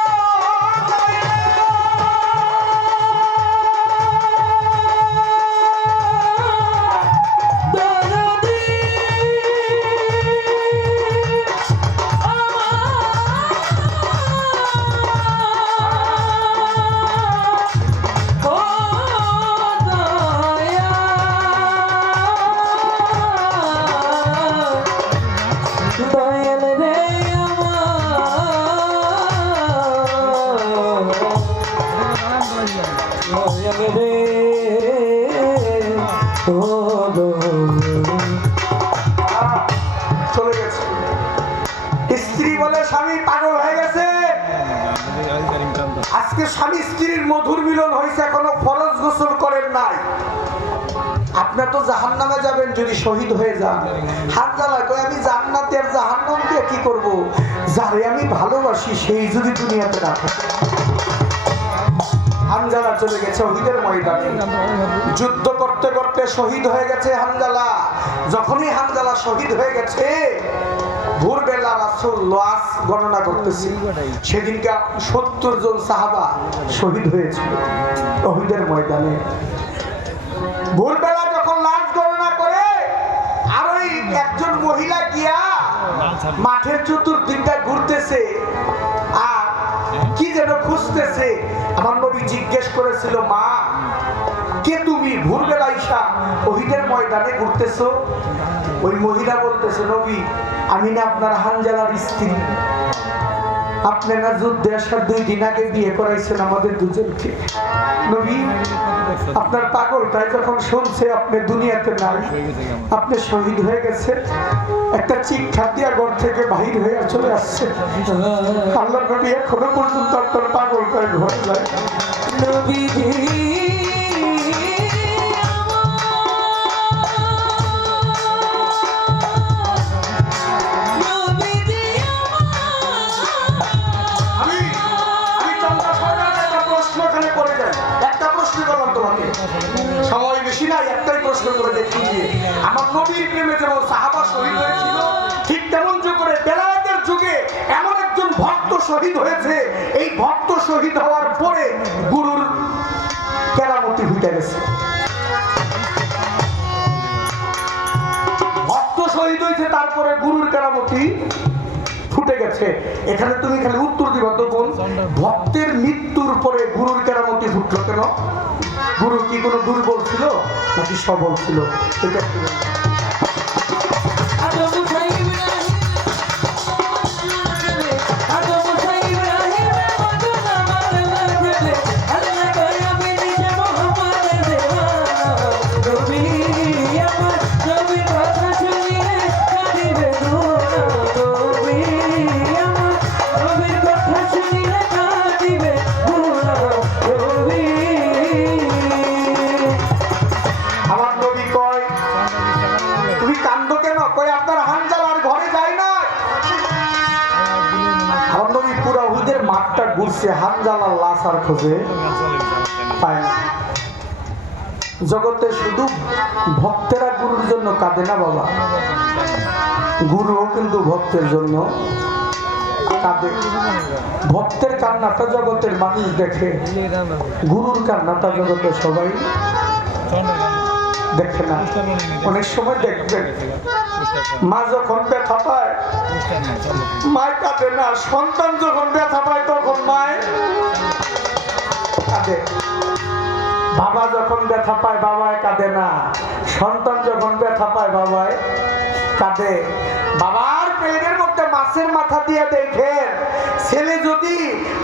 দয়াল রে আমার ও গো চলে গেছে। স্ত্রী বলে স্বামী পাগল হয়ে গেছে। আজকে স্বামী স্ত্রীর মধুর মিলন হয়েছে, এখনো ফরজ গোসল করেন নাই। আপনার তো জাহান্নামে যাবেন যদি শহীদ হয়ে যান। হানজালা কই আমি জান্নাতে আর জাহান্নাম দিয়ে কি করব? যারে আমি ভালোবাসি সেই যদি দুনিয়াতে না থাকে। হানজালা চলে গেছে শহীদের ময়দানে, যুদ্ধ করতে করতে শহীদ হয়ে গেছে হানজালা। যখনই হানজালা শহীদ হয়ে গেছে, ভোরবেলা রাসূল লাশ গণনা করতেছি, সেদিনকে 70 জন সাহাবা শহীদ হয়েছিল শহীদের ময়দানে। ভোরবেলা যখন লাশ গণনা করে, আর ওই একজন মহিলা গিয়া মাঠের চতুর্দিকটা ঘুরতেছে আর কি যেন খুঁজতেছে। আমার নবী জিজ্ঞেস করেছিল, মা কে তুমি? ভোরবেলা ঈশা শহীদের ময়দানে ঘুরতেছো। ওই মহিলা বলতেছে, নবী আমি না আপনার হানজালার স্ত্রী। আপনি না যুদ্ধে আসার 2 দিন আগে বিয়ে করাইছেন আমাদের দুজনকে। নবী আপনার পাগলটাই যখন শুনছে আপনি দুনিয়াতে নাই, আপনি শহীদ হয়ে গেছেন, একটা চিৎকার দিয়া ঘর থেকে বাহির হয়ে চলে আসছে। আল্লাহ নবী এখনো পর্যন্ত আপনার পাগলটাই ঘরে যায়। নবীজি সময় বেশি নাই, একটাই প্রশ্ন করে দেখি দিয়ে। আমার নবীর প্রেমে যেমন সাহাবা শহীদ হয়েছিল, ঠিক তেমন করে বেলায়েতের যুগে এমন একজন ভক্ত শহীদ হয়েছে। এই ভক্ত শহীদ হওয়ার পরে গুরুর কেরামতি হইতে গেছে। ভক্ত শহীদ হয়েছে, তারপরে গুরুর কেরামতি ফুটে গেছে। এখানে তুমি খালি উত্তর দিবা তো কোন ভক্তের মৃত্যুর পরে গুরুর কেরামতি ফুটলো কেন? গুরু কি কোনো দুর্বল ছিল নাকি সবল ছিল? এটা ঘুরছে হানজালার লাশ আর খোঁজে পায় না। জগতে শুধু ভক্তেরা গুরুর জন্য কাঁদে না বাবা, গুরুও কিন্তু ভক্তের জন্য কাঁদে। ভক্তের কান্নাটা জগতের মানুষ দেখে, গুরুর কান্নাটা জগতে সবাই দেখে না। অনেক সময় দেখবেন মা যখন ব্যথা পায় মায় কাঁদে না, সন্তান যখন ব্যথা পায় তখন মায় কাঁদে। বাবা যখন ব্যথা পায় বাবায় কাঁদে না, সন্তান যখন ব্যথা পায় বাবায় কাঁদে। বাবার প্লেটের মধ্যে মাছের মাথা দিয়ে দেখেন, ছেলে যদি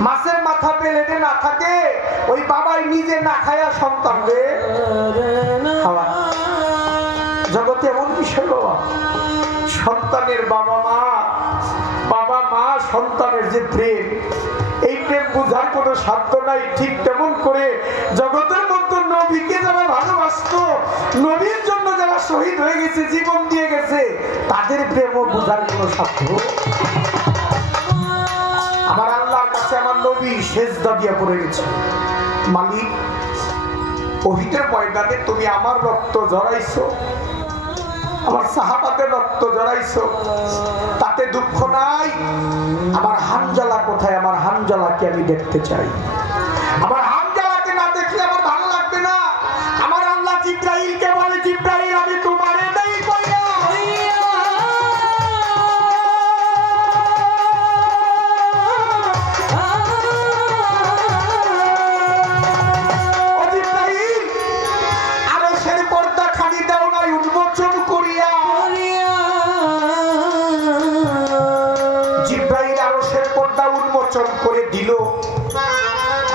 মাছের মাথা প্লেটে না থাকে, ওই বাবাই নিজে না খায়া সন্তানকে খাওয়া। জগতে এমন বিষয় বাবা, সন্তানের বাবা মা সন্তানের যে প্রেম, এই প্রেম বোঝার কোনো সাধ্য নাই। ঠিক তেমন করে জগতের মধ্যে নবীকে যারা ভালোবাসতো, নবীর জন্য যারা শহীদ হয়ে গেছে, জীবন দিয়ে গেছে, তাদের প্রেমও বোঝার কোনো সাধ্য। আমার আল্লাহর কাছে আমার নবী সেজদা দিয়ে পড়ে গেছে, মালিক ওহিদের ময়দানে তুমি আমার রক্ত ঝরাইছো, আমার সাহাবাদের রক্ত জড়াইছো, তাতে দুঃখ নাই। আমার হানজালা কোথায়? আমার হানজালাকে আমি দেখতে চাই। আমার হানজালাকে না দেখলে আমার ভালো লাগবে না। আমার আল্লাহ জিব্রাইলকে বলে, জিব্রাইল আমি তোমারে দেই কইয়া। ও জিব্রাইল, আরশের পর্দা খালি দাও না, উন্মোচন করিয়া। জিব্রাইল আরশের পর্দা উন্মোচন করে দিল।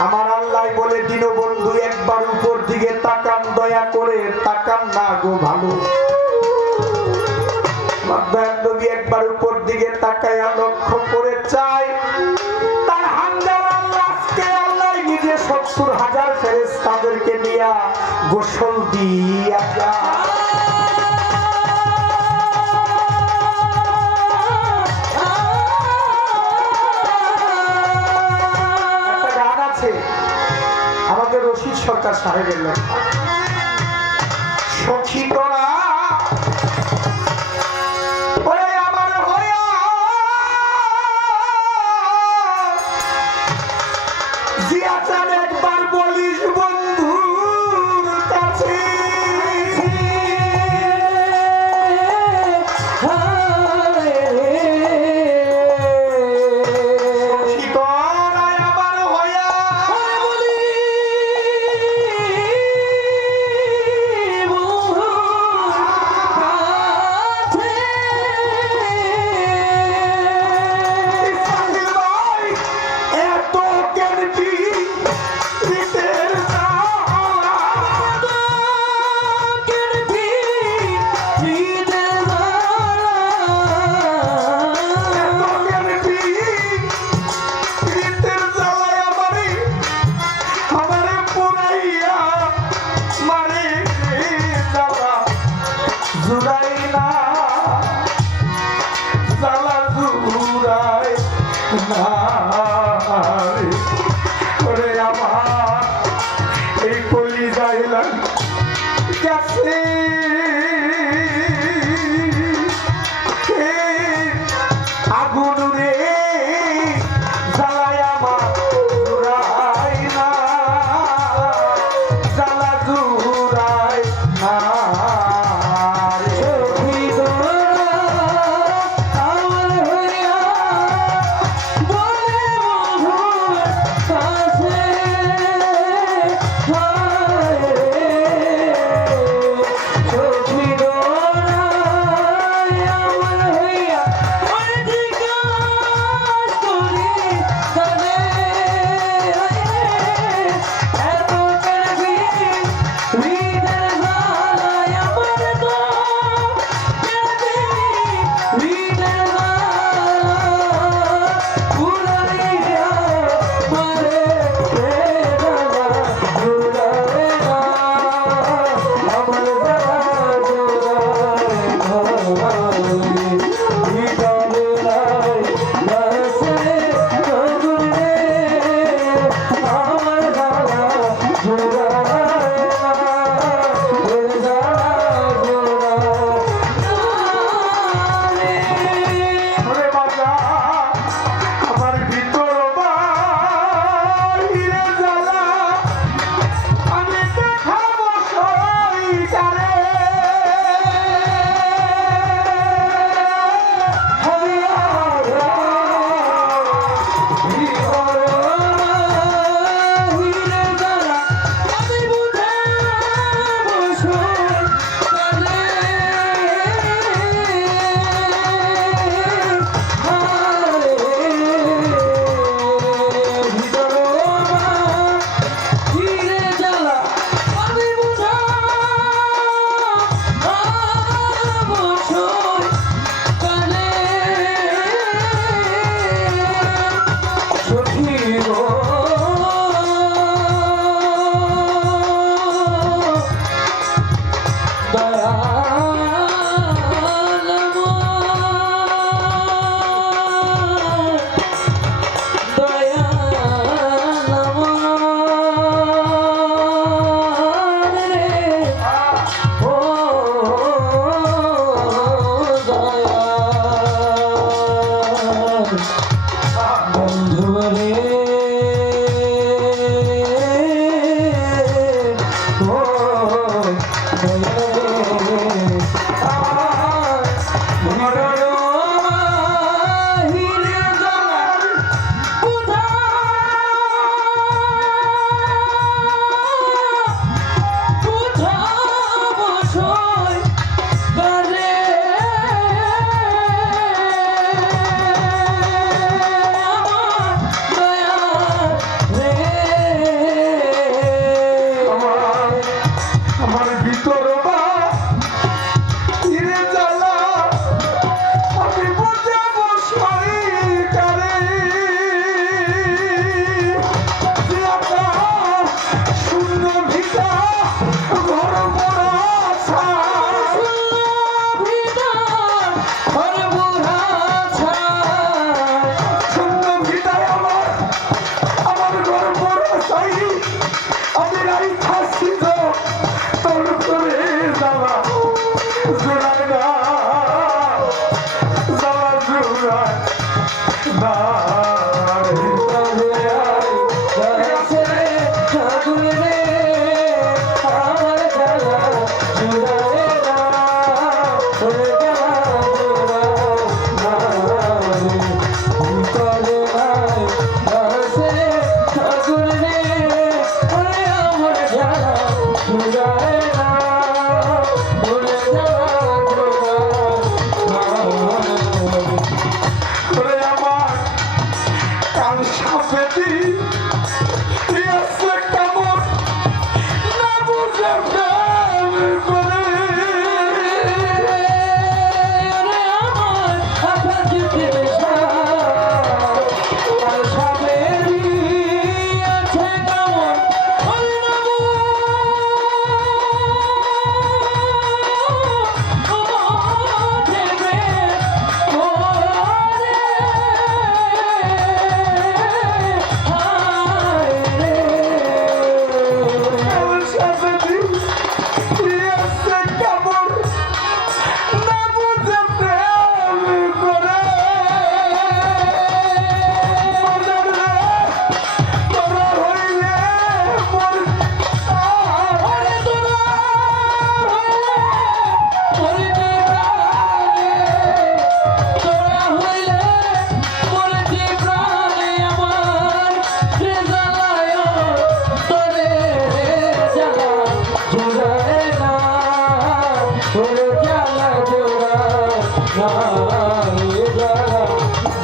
আমার আল্লাহ বলে, দিল বন্ধু একবার উপর দিকে তাকান। দয়া করে তাকান না গো ভালো। দয়াল নবী একবার উপর দিকে তাকায়া লক্ষ্য করে চাই তার হামদার আল্লাহকে আল্লাহ নিজে 70,000 ফেরেশতাদেরকে নিয়া গোসল দিয়া যায়। একটা গান আছে আমাদের রশিদ সরকার সাহেবের লেখা, সখী তোরা ওরে আমার হইয়া জিয়াচান একবার বলিস বন্ধুর কাছে। সখী তোরা আমার হইয়া ইসমাইল ভাই এত কেন কি দিতের জ্বালা? এত কেন কি দিতের জ্বালায় আমারে পুরাইয়া মারে জ্বালা জুড়াই না, জ্বালা জুড়াই না রে। ওরে আমার এই কলিজায় গেছে আগুন রে জ্বালায় আমার জুড়াই না, জ্বালা জুড়াই না রে। আমার হইয়া বলে বন্ধুর কাছে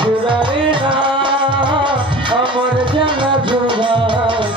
জোড়ায় না আমার জানা জোড়ায়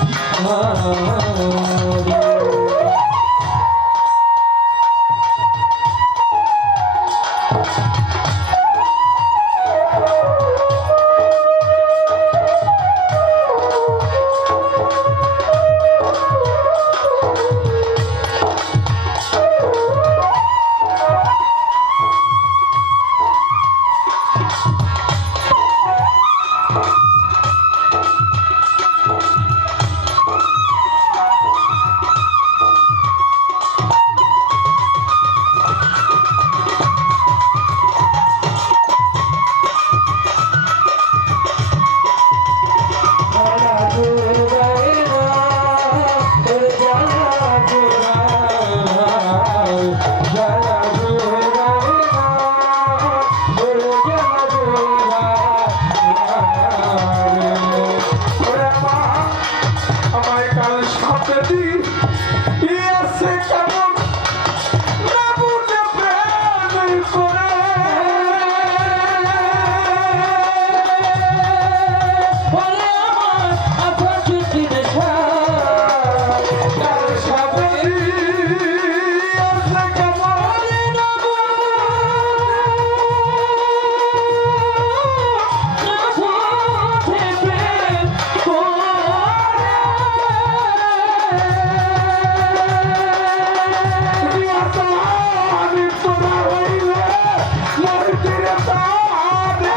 আমায় কাল সাথে দি ইয়েছে কেমন না বুঝে প্রেম করে কাল সাথে দি ইয়েছে কেমন না আমি তোরা হইলে মোর তীরে পাবে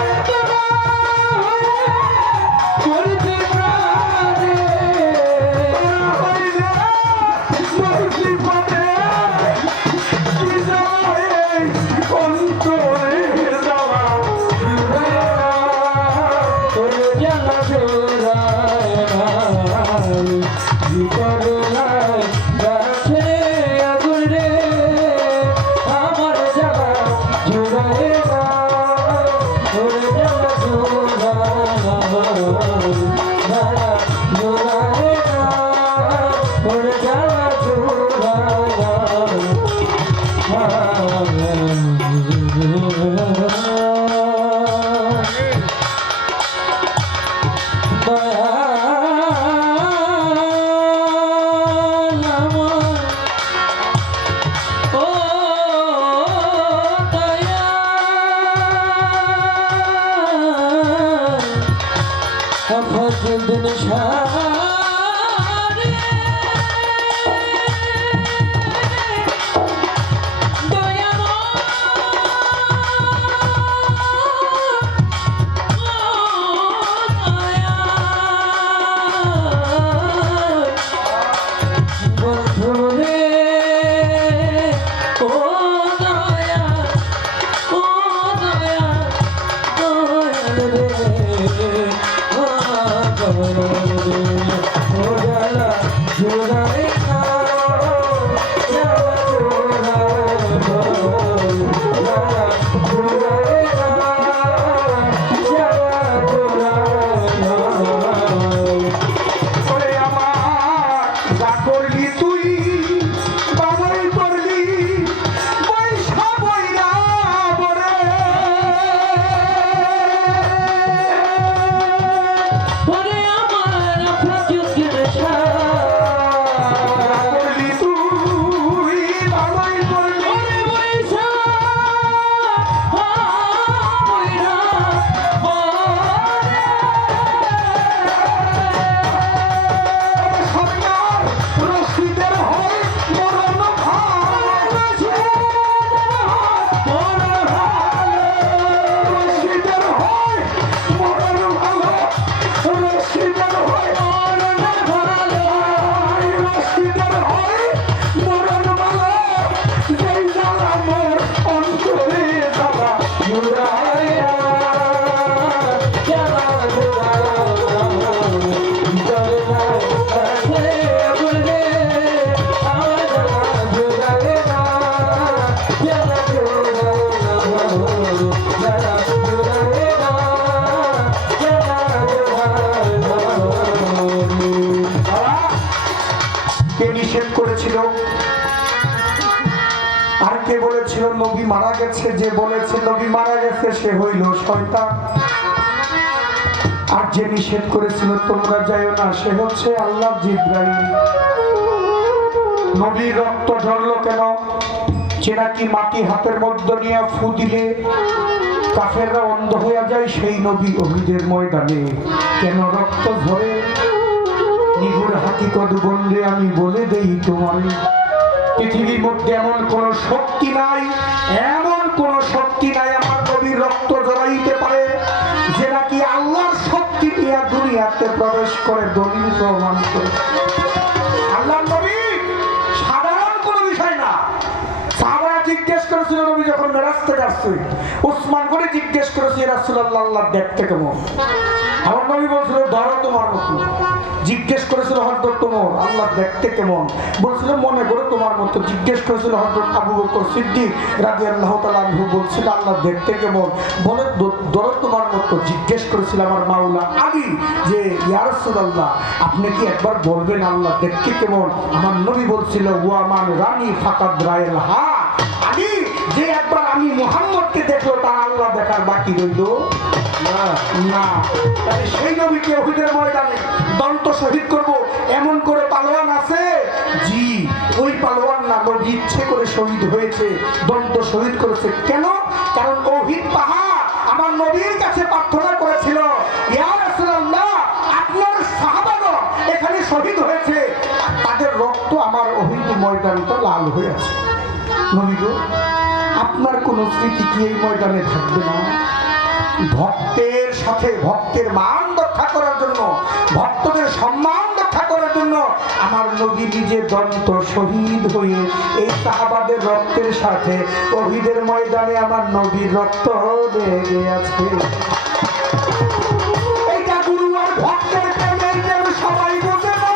করতে প্রাণে তোরা হইলে মোর জীবনে কি যায় অন্তরে যাওয়া দিন সারে বন্ধুরে ও দয়া ও দয়া দয়াল রে ওরে আমার যা করলি তুই বাবাই করলি পয়সা বইরা বরে করলি তুই বাবাই করলি সরকার রশিদের হয় মরণ ভার রশিদের হয় মরণ ভালো রশিদের হয় মরণ ভালো রশিদের হয় মরণ ভালো যেই জ্বালা মোর অন্তরে জ্বালা জুড়াইয়া কে নিষেধ করেছিল আর কে বলেছিল নবী মারা গেছে? যে বলেছে নবী মারা গেছে সে হইল শয়তান। আর যে নিষেধ করেছিল তোমরা যাইও না সে হচ্ছে আল্লাহ জিব্রাইল। নবীর রক্ত ঝরলো কেন? যে নাকি মাটি হাতের মধ্যে নিয়ে ফু দিলে কাফেররা অন্ধ হয়ে যায়, সেই নবী উহুদের ময়দানে কেন রক্ত ঝরে? নিগুড় হাকিকত বললে আমি বলে দেই তোমায়, পৃথিবীর মধ্যে এমন কোন শক্তি নাই, এমন কোন শক্তি নাই আমার নবীর রক্ত ঝরাইতে পারে, যে নাকি আল্লাহর শক্তি দিয়া দুনিয়াতে প্রবেশ করে দলিল প্রমাণ করে। আল্লাহর নবী সাধারণ কোনো বিষয় না। সাহাবারা জিজ্ঞেস করেছিল নবী যখন মেরাজ থেকে আসছে, উসমান করে জিজ্ঞেস করেছে রাসূলুল্লাহ আল্লাহ দেখতে কেমন? আমার নবী বলছিল ধরো তোমার মতো। জিজ্ঞেস করেছিল হযরত তোমার আল্লাহ দেখতে কেমন? বলছিল মনে করো তোমার মতো। জিজ্ঞেস করেছিল হযরত আবু বকর সিদ্দিক রাদিয়াল্লাহু তাআলা আনহু, বলছিল আল্লাহ দেখতে কেমন? বলে ধরো তোমার মতো। জিজ্ঞেস করেছিল আমার মাওলা আলী যে ইয়া রাসূলুল্লাহ আপনি কি একবার বলবেন আল্লাহ দেখতে কেমন? আমার নবী বলছিল ওয়া মান রানী ফাকাদ রায়াল হা, আলী যে একবার আমি মুহাম্মদকে দেখলো তার আল্লাহ দেখার বাকি রইল না। তাই সেই নবীকে উহুদের ময়দানে দন্ত শহীদ করব এমন করে পালোয়ান আছে? জি, ওই পালোয়ান না, নবী ইচ্ছে করে শহীদ হয়েছে, দন্ত শহীদ করেছে। কেন? কারণ উহুদ পাহাড় আমার নবীর কাছে প্রার্থনা করেছিল ইয়া রাসূলুল্লাহ আপনার সাহাবাগণ এখানে শহীদ হয়েছে, তাদের রক্ত আমার উহুদ ময়দানটা লাল হয়ে আছে। নবী গো আপনার কোন স্মৃতি কি এই ময়দানে থাকবে না? ভক্তের সাথে ভক্তের মান রক্ষা করার জন্য, ভক্তদের সম্মান রক্ষা করার জন্য আমার নবী নিজে দন্ত শহীদ হয়ে এই সাহাবাদের রক্তের সাথে উহুদের ময়দানে আমার নবীর রক্ত লেগে আছে। এইটা গুরু আর ভক্তের প্রেমের প্রেম সবাই বোঝে না।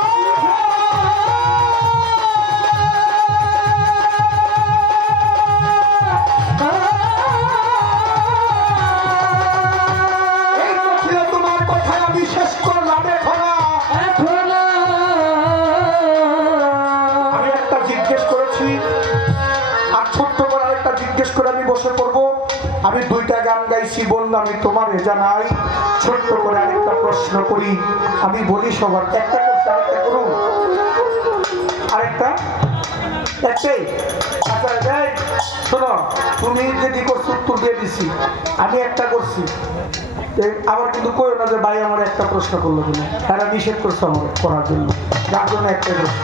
আমি দুইটা গান গাইছি বললাম আমি তোমার জানাই। ছোট্ট করে আরেকটা প্রশ্ন করি, আমি বলি সবার একটা করছি আরেকটা করুন, আরেকটা একটাই। আচ্ছা শোনো, তুমি যেটি করছো উত্তর দিয়ে দিছি, আমি একটা করছি। আবার কিন্তু কইও না যে ভাই আমার একটা প্রশ্ন করলো তুমি, তারা নিষেধ করছো আমার করার জন্য, যার জন্য একটা করছি।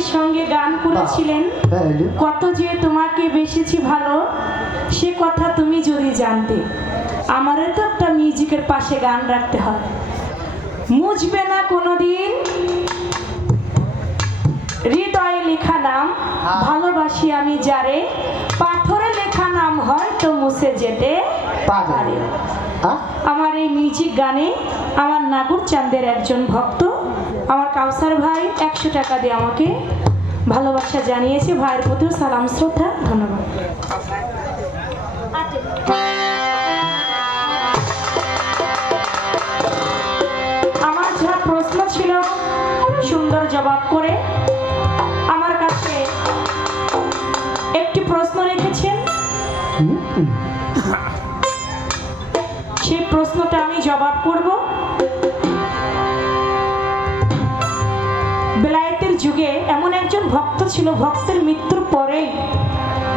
মিউজিকের সঙ্গে গান করেছিলেন, হ্যাঁ এলি। কত যে তোমাকে বেসেছি ভালো সে কথা তুমি যদি জানতে। আমারও তো একটা মিউজিকের পাশে গান রাখতে হয়। মুছবে না কোনোদিন হৃদয়ে লেখা নাম, ভালোবাসি আমি যারে, পাথরে লেখা নাম হয় তো মুছে যেতে পারে। আমার এই মিউজিক গানে আমার নাগর চাঁদের একজন ভক্ত আমার কাউসার ভাই 100 টাকা দিয়ে আমাকে ভালোবাসা জানিয়েছে। ভাইয়ের প্রতিও সালাম শ্রদ্ধা, ধন্যবাদ। আমার যা প্রশ্ন ছিল সুন্দর জবাব করে আমার কাছে একটি প্রশ্ন রেখেছেন, সেই প্রশ্নটা আমি জবাব করব। বেলায়েতের যুগে এমন একজন ভক্ত ছিল, ভক্তের মৃত্যুর পরেই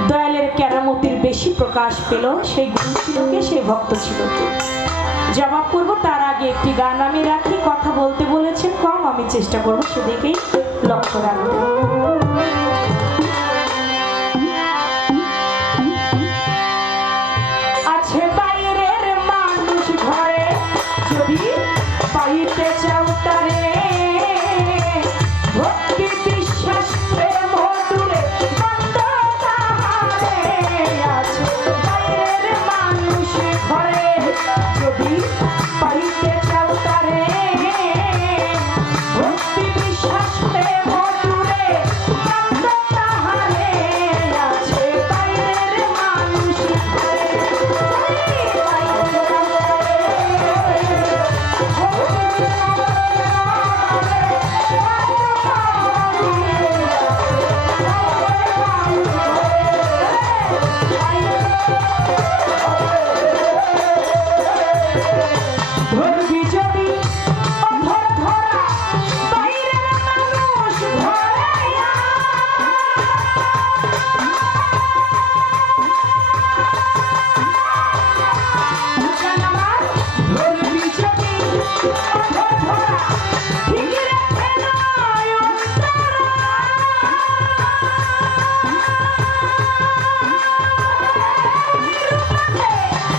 দয়ালের কেরামতির বেশি প্রকাশ পেল। সেই গুরু ছিল কে, সেই ভক্ত ছিল কে? জবাব করব তার আগে একটি গান আমি রাখি। কথা বলতে বলেছেন কম, আমি চেষ্টা করব সেদিকেই লক্ষ্য রাখতে। আছে বাইরের মানুষ ঘরে, যদি পাইতে চাও তারে, ভক্তি বিশ্বাস প্রেম দূরে বন্ধ তাহারে। আছে বাইরের মানুষ ঘরে, যদি পাইতে চাও তারে, ভক্তি বিশ্বাস প্রেম দূরে বন্ধ তাহারে। আছে বাইরের মানুষ ঘরে, ধরবি যদি অধর ধরা বাইরের মানুষ ঘরে, ধরবি যদি অধর ধরা ঠিক রেখে নয় অন্তরা।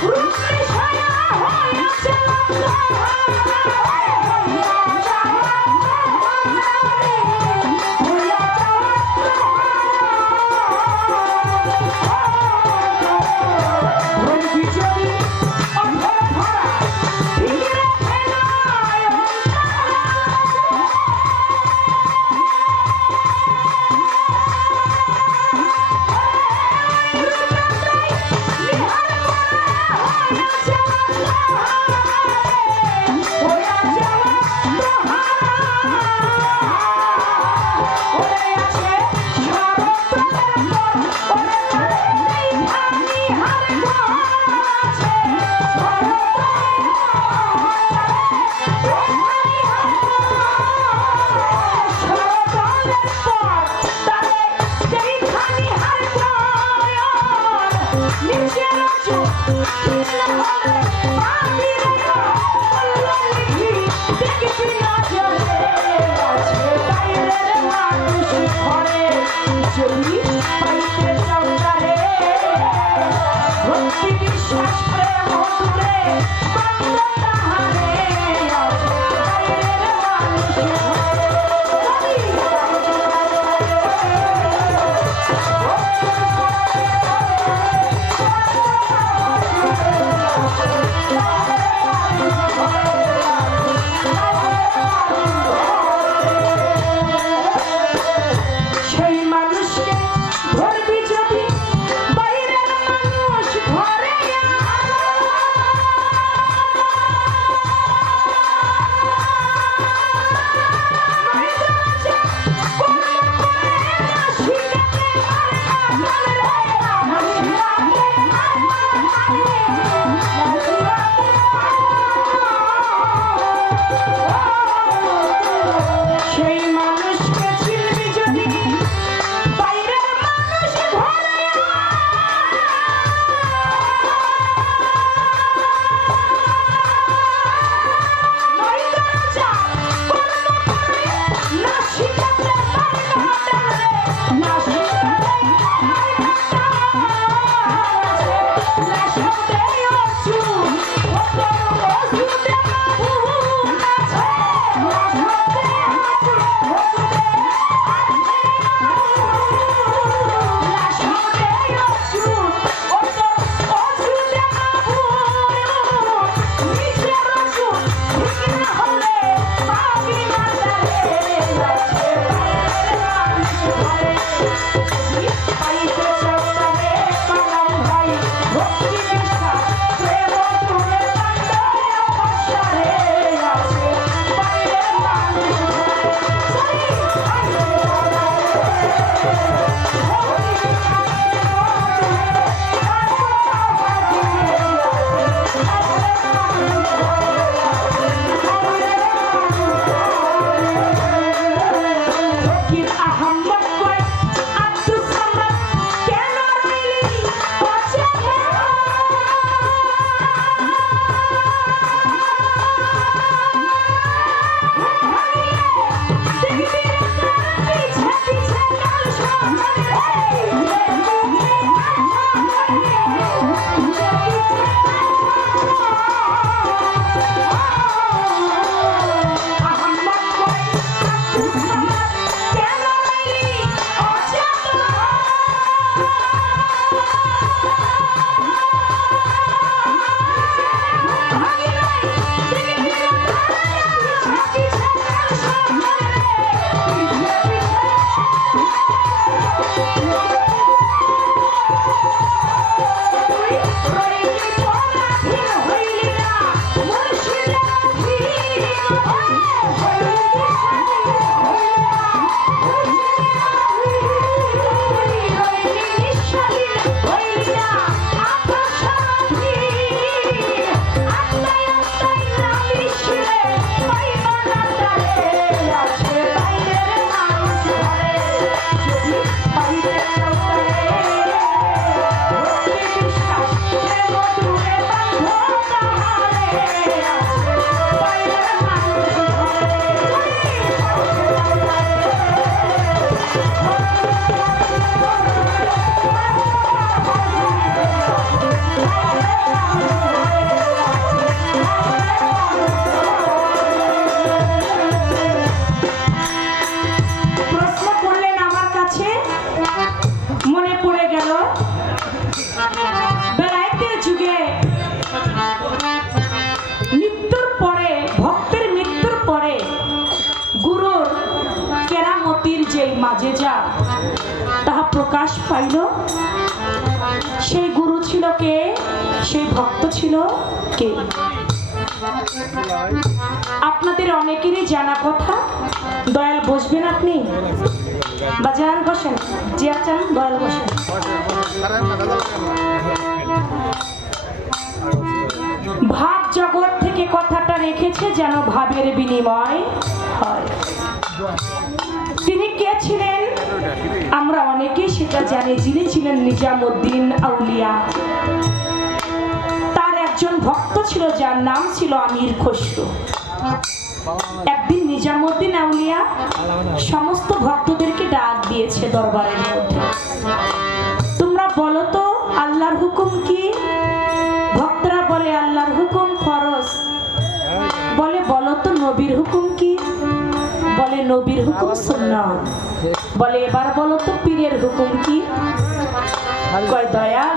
রূপে ছায়া হয়েছে বিশ্বাস প্রেম দূরে বন্ধ তাহারে। আছে বাইরের মানুষ ঘরে, শাহী হইলি না আপন সাথী আত্মায় আত্মায় না মিশলে পাইব না তারে আছে বাইরের মানুষ ঘরে যদি পাইতে চাও তারে ভক্তি বিশ্বাস প্রেম দূরে বাঁধো তাহারে আছে বাইরের মানুষ প্রশ্ন করলেন আমার কাছে মনে পড়ে গেল বেলায়েতের যুগে মৃত্যুর পরে ভক্তের মৃত্যুর পরে গুরুর কেরামতির যে মাঝে যা তাহা প্রকাশ পাইল সেই গুরু ছিল কে সেই ভক্ত ছিল কে আপনাদের অনেকেরই জানা কথা দয়াল বসবেন আপনি বাজান বসেন জি আছেন দয়াল বসেন ভাব জগৎ থেকে কথাটা রেখেছে যেন ভাবের বিনিময় হয় তিনি কে ছিলেন আমরা অনেকেই সেটা জানি যিনি ছিলেন নিজামুদ্দিন আউলিয়া তার একজন ভক্ত ছিল যার নাম ছিল আমির খসরু একদিন নিজামুদ্দিন আউলিয়া সমস্ত ভক্তদেরকে ডাক দিয়েছে দরবারের মধ্যে তোমরা বলো তো আল্লাহর হুকুম কি ভক্তরা বলে আল্লাহর হুকুম ফরজ বলে বলো তো নবীর হুকুম কি বলে নবীর হুকুম সুন্নাত বলে এবার বলো তো পীরের হুকুম কি কয় দয়াল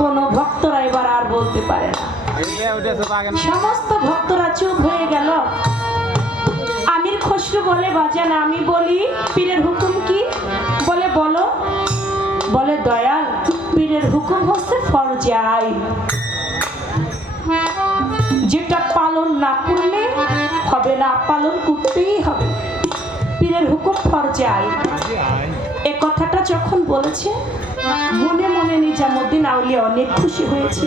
কোন ভক্তরা এবার আর বলতে পারে না সমস্ত ভক্তরা চুপ হয়ে গেল আমির খসরু বলে বাজান আমি বলি পীরের হুকুম কি বলে বলো বলে দয়াল পীরের হুকুম হচ্ছে ফরজে আইন যেটা পালন না করলে হবে না পালন করতেই হবে পীরের হুকুম ফরজে আইন এ কথাটা যখন বলেছে মনে মনে নিজামুদ্দিন আউলিয়া অনেক খুশি হয়েছে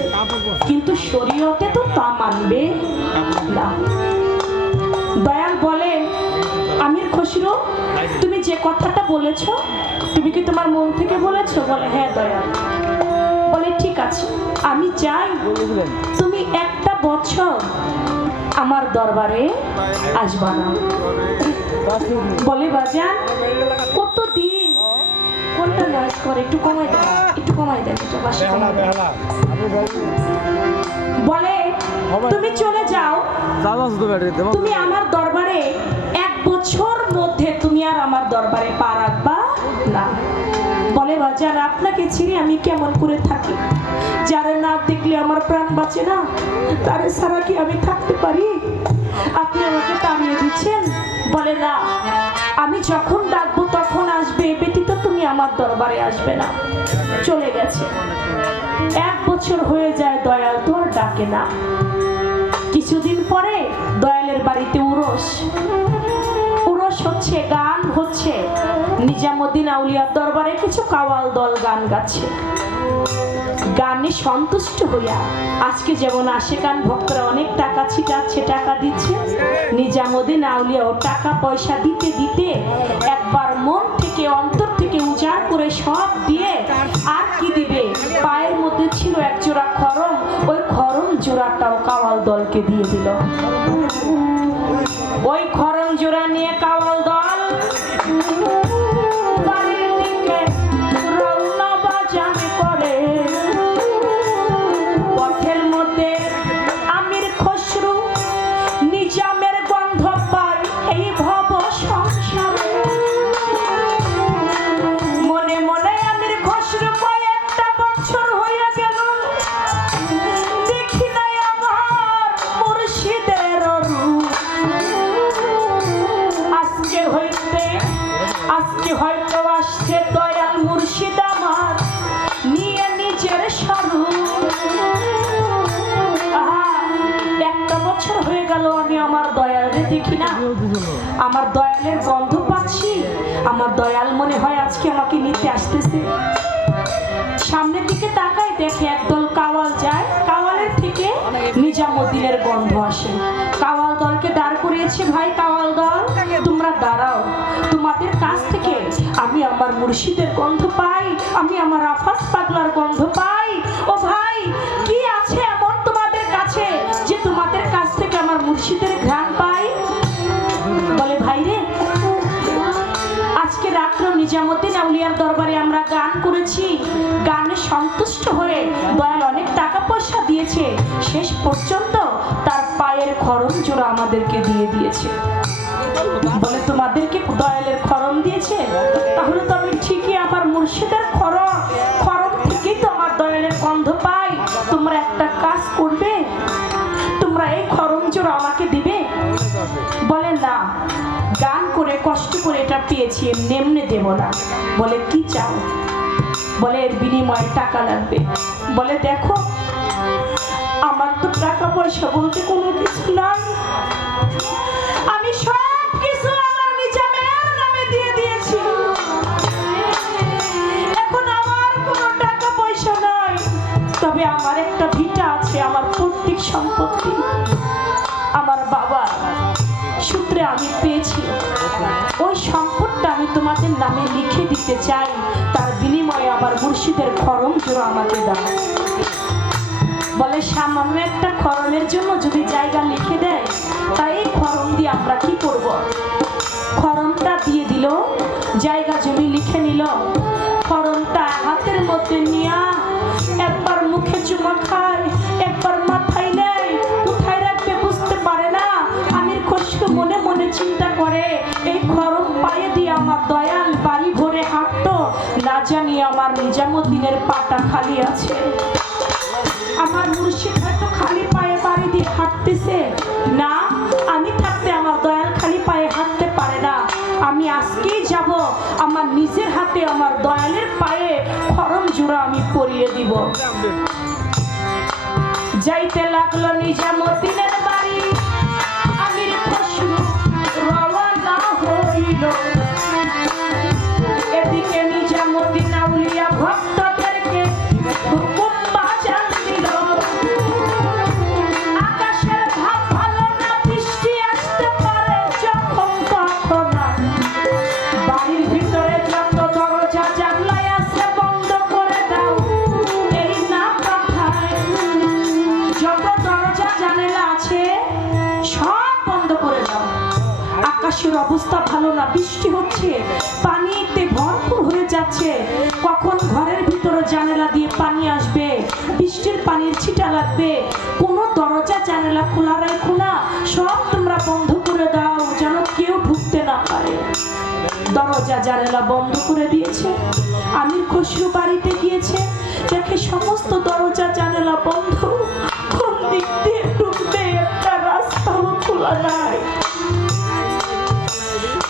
কিন্তু শরীয়তে তো তা মানবে না দয়াল বলে আমির খসরু তুমি যে কথাটা বলেছো তুমি কি তোমার মন থেকে বলেছো বলে হ্যাঁ দয়াল বলে ঠিক আছে আমি চাই তুমি একটা বছর আমার দরবারে আসবা না বলে বাজান কতদিন কোনটা নয়েজ করে একটু কমাই দেন একটু পাশে কমাই দেন। বলে তুমি চলে যাও তুমি আমার দরবারে এক বছর মধ্যে তুমি আর আমার দরবারে পা রাখবা না বলে বাজান আপনাকে ছেড়ে আমি কেমন করে থাকি যারা না দেখলে আমার প্রাণ বাঁচে না তারে ছাড়া কি আমি থাকতে পারি আপনি আমাকে তাড়িয়ে দিচ্ছেন বলে না আমি যখন ডাকবো তখন আসবে এ ব্যতীত তুমি আমার দরবারে আসবে না চলে গেছে এক বছর হয়ে যায় দয়াল তো আর ডাকে না কিছুদিন পরে দয়ালের বাড়িতে উরস হচ্ছে গান হচ্ছে নিজামুদ্দিন আউলিয়ার দরবারে কিছু কাওয়াল দল গান গাচ্ছে গানে সন্তুষ্ট হইয়া আজকে যেমন আশেকান ভক্তরা অনেক টাকা ছিটাচ্ছে টাকা দিচ্ছে নিজামুদ্দিন আউলিয়াও টাকা পয়সা দিতে দিতে একবার মন থেকে অন্তর থেকে উজাড় করে সব দিয়ে আর কি দিবে পায়ের মধ্যে ছিল এক জোড়া খরম ওই খরম জোড়াটাও কাওয়াল দলকে দিয়ে দিল ওই খরম জোড়া নিয়ে কাওয়াল দল বাড়ির দিকে রওনা বাজান করে পথের মধ্যে আমির খসরু নিজামের গন্ধ পায় এই ভব সংসারে মনে মনে আমির খসরু কয়েকটা বছর হয়ে গেল দেখি নাই আমার মুর্শিদের রূপ আজকে হয়তো আসছে দয়াল মুর্শিদ আমার নিয়ে নিজের স্বরূপ একটা বছর হয়ে গেল আমি আমার দয়ালকে দেখি না আমার দয়ালের গন্ধ পাচ্ছি আমার দয়াল মনে হয় আজকে আমাকে নিতে আসতেছে সামনের দিকে তাকায়, দেখে একদল কাওয়াল যায়, কাওয়ালের থেকে নিজামুদ্দিনের গন্ধ আসে। কাওয়াল দলকে দাঁড় করিয়েছে, ভাই কাওয়াল দল তোমরা দাঁড়াও, তোমাদের কাছ থেকে আমি আমার মুর্শিদের গন্ধ পাই, আমি আমার আফাস পাগলার গন্ধ পাই। ও ভাই, কি আছে এমন তোমাদের কাছে যে তোমাদের কাছ থেকে আমার মুর্শিদের ঘ্রাণ পাই? বলে ভাই রে, আজকে রাত্রে নিজামুদ্দিন আউলিয়ার দরবারে আমরা গান করেছি, গানে সন্তুষ্ট হয়ে দয়াল অনেক টাকা পয়সা দিয়েছে, শেষ পর্যন্ত তার পায়ের খরম জোড়া আমাদেরকে দিয়ে দিয়েছে। বলে তোমাদেরকে দয়ালের খরম দিয়েছে, তাহলে তো আমি ঠিকই আমার মুর্শিদের খরম থেকেই তো আমার দয়ালের গন্ধ পাই। তোমরা একটা কাজ করবে, তোমরা এই খরম জোড়া আমাকে দিবে। বলে না, গান করে কষ্ট করে এটা পেয়েছি, এমনি দেব না। বলে কি চাও? বলে এর বিনিময়ে টাকা লাগবে। বলে দেখো, আমার তো টাকা পয়সা বলতে কোনো কিছু নাই, আমি সব কিছু আমার নিজামের নামে দিয়ে দিয়েছি, এখন আমার কোনো টাকা পয়সা নাই, তবে আমার একটা ভিটা আছে, আমার পৈতৃক সম্পত্তি আমার বাবা সূত্রে আমি পেয়েছি, ওই সম্পদটা আমি তোমাদের নামে লিখে দিতে চাই, তার বিনিময়ে আমার মুর্শিদের খরম জোড়া আমাকে দাও। বলে সামান্য একটা খরমের জন্য যদি জায়গা লিখে দেয়, তাই এই খরম দিয়ে আমরা কি করব? খরমটা দিয়ে দিল, জায়গা জমি লিখে নিল, খরমটা হাতের মধ্যে নিয়ে একবার মুখে চুমা খায়, একবার মাথায় নেয়, কোথায় রাখবে বুঝতে পারে না। আমির খসরু মনে মনে চিন্তা করে, এই খরম পায়ে দিয়ে আমার দয়াল বাড়ি ভরে হাঁটতো, না জানি আমার নিজামুদ্দিনের পাটা খালি আছে, আমার মুর্শিদ হয়তো খালি পায়ে বাড়ি দিয়ে হাঁটতেছে না, আমি থাকতে আমার দয়াল খালি পায়ে হাঁটতে পারে না, আমি আজকেই যাব, আমার নিজের হাতে আমার দয়ালের পায়ে খরম জোড়া আমি পরিয়ে দিব। যাইতে লাগলো নিজামুদ্দিনের বাড়ি, আমির খসরু রওনা হইল। এদিকে নিজামুদ্দিন আউলিয়া ভক্তদেরকে হুকুম বাজান দিল, আকাশের ভাব ভালো না, বৃষ্টি আসতে পারে যখন তখন, বাড়ির ভিতরে যত দরজা জানলা আছে বন্ধ করে দাও, এই না কথায় যত দরজা জানালা আছে সব বন্ধ করে দাও। আকাশের অবস্থা ভালো না, বৃষ্টি হচ্ছে, পানিতে ভরপুর হয়ে যাচ্ছে, কখন ঘরের ভিতরে জানালা দিয়ে পানি আসবে, বৃষ্টির পানির ছিটা লাগবে, কোনো দরজা জানালা খোলা রাখো না, সব তোমরা বন্ধ করে দাও, যেন কেউ ঢুকতে না পারে। দরজা জানালা বন্ধ করে দিয়েছে। আমির খসরু বাড়িতে গিয়েছে, দেখে সমস্ত দরজা জানালা বন্ধ, কোন দিক দিয়ে ঢুকবে একটা রাস্তাও খোলা নাই,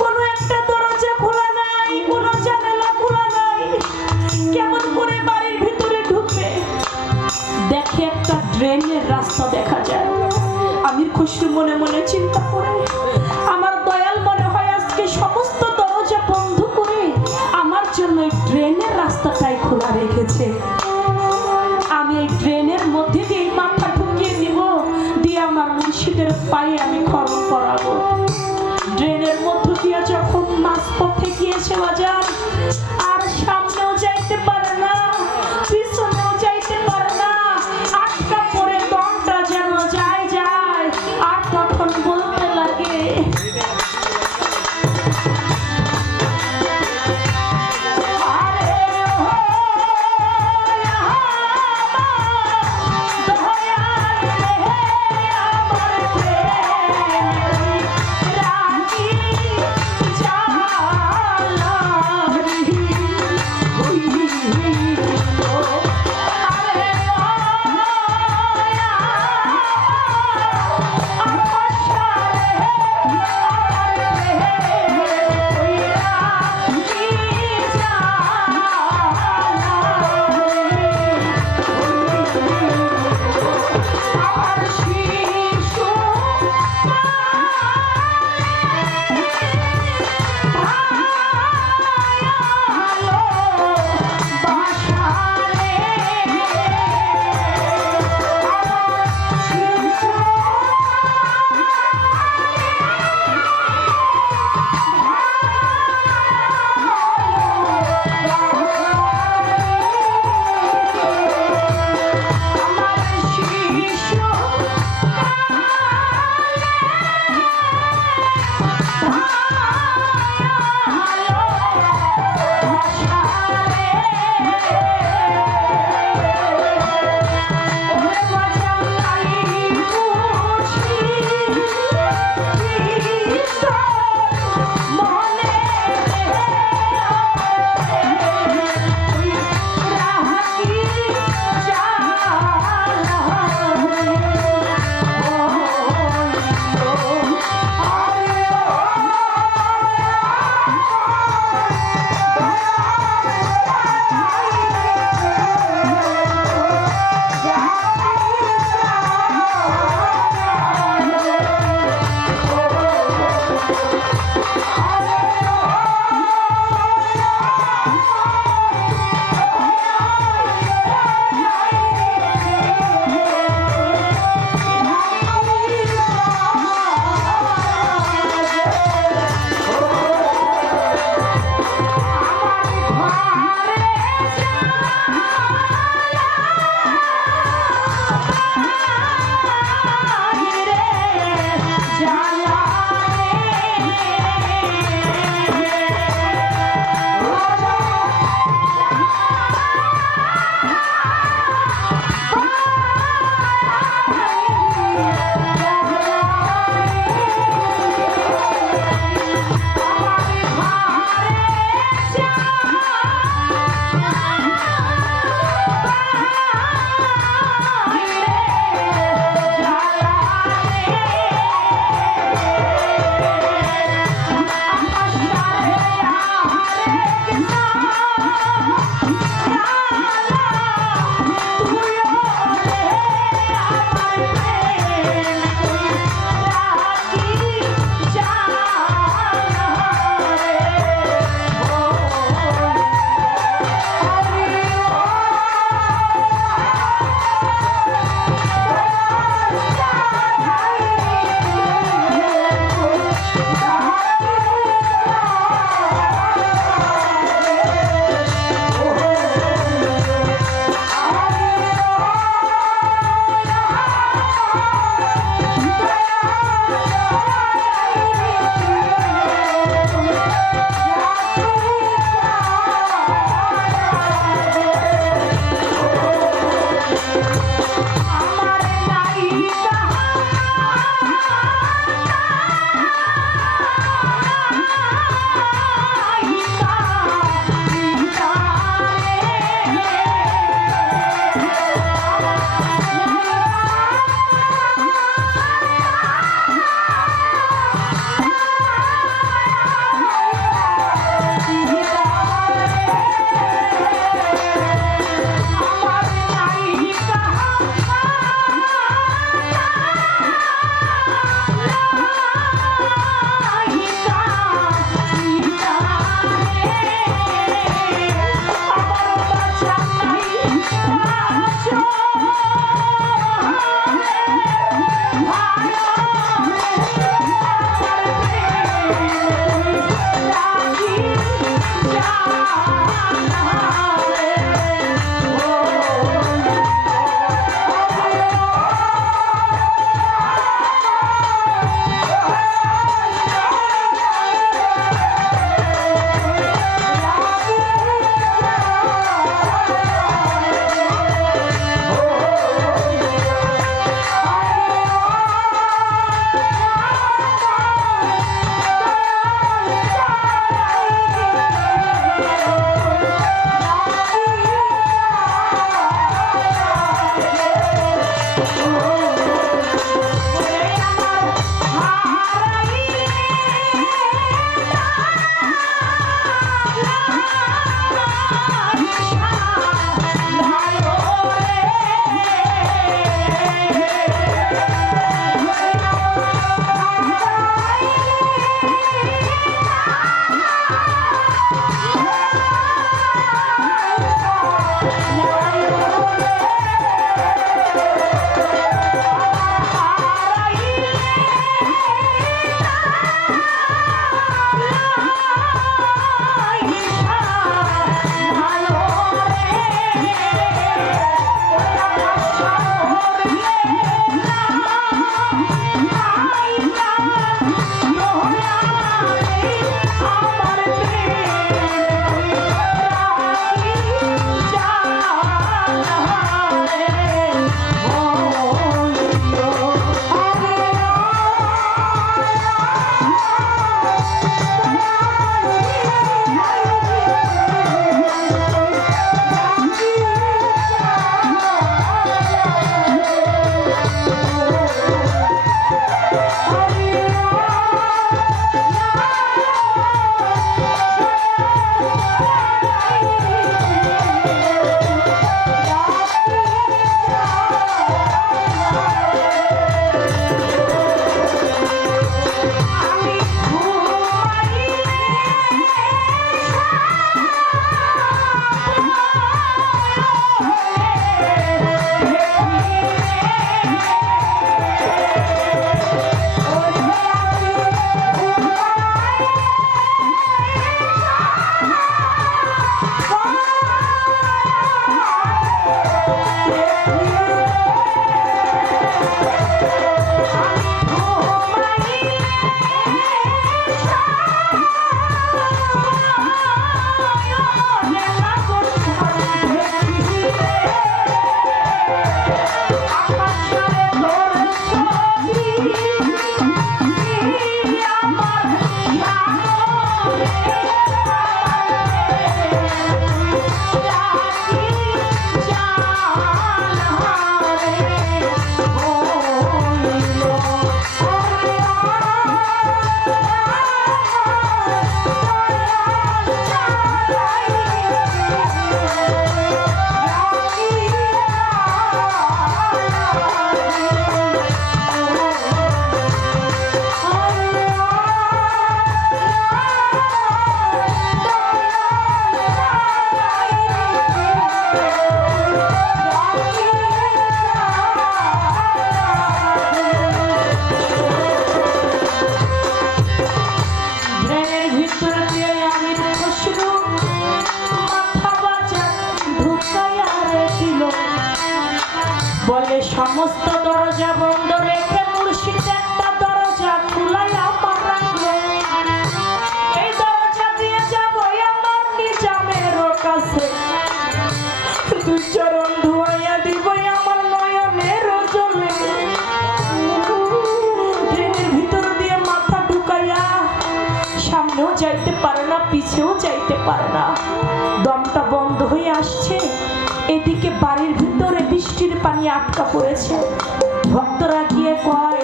কোনো একটা দরজা খোলা নাই, কোনো জানালা খোলা নাই, কেমন করে বাড়ির ভিতরে ঢুকবে? দেখে একটা ড্রেনের রাস্তা দেখা যায়। আমির খসরু মনে মনে চিন্তা করে, আমার দয়াল মনে হয় আজকে সমস্ত দরজা বন্ধ করে আমার জন্য এই ড্রেনের রাস্তাটাই খোলা রেখেছে, আমি এই ড্রেনের মধ্যে দিয়ে মাথা ঢুকিয়ে দিব, দিয়ে আমার মুর্শিদের পায়ে আমি খরম করাবো। ড্রেনের মধ্য দিয়ে যখন মাঝপথে গিয়েছে বাজার, আর সামনেও যাইতে পারে না, পিছনেও যাইতে পারে না, আটকা পড়ে দমটা যেন যায় যায়, আর তখন বলতে লাগে, বলে সমস্ত দরজা বন্ধ রেখে মুর্শিদ একটা দরজা খোলাই আমার রাখলো। এই দরজা দিয়ে যাবো আমার নিজামের কাছে, দুই চরণ ধুয়াইয়া দিব আমার নয়নের জলে। ট্রেনের ভিতর দিয়ে মাথা ঢুকাইয়া সামনেও যাইতে পারে না, পিছেও যাইতে পারে না, দমটা বন্ধ হয়ে আসছে। এদিকে বাড়ির ভিতরে বৃষ্টির পানি আটকা পড়েছে। ভক্তরা গিয়ে কয়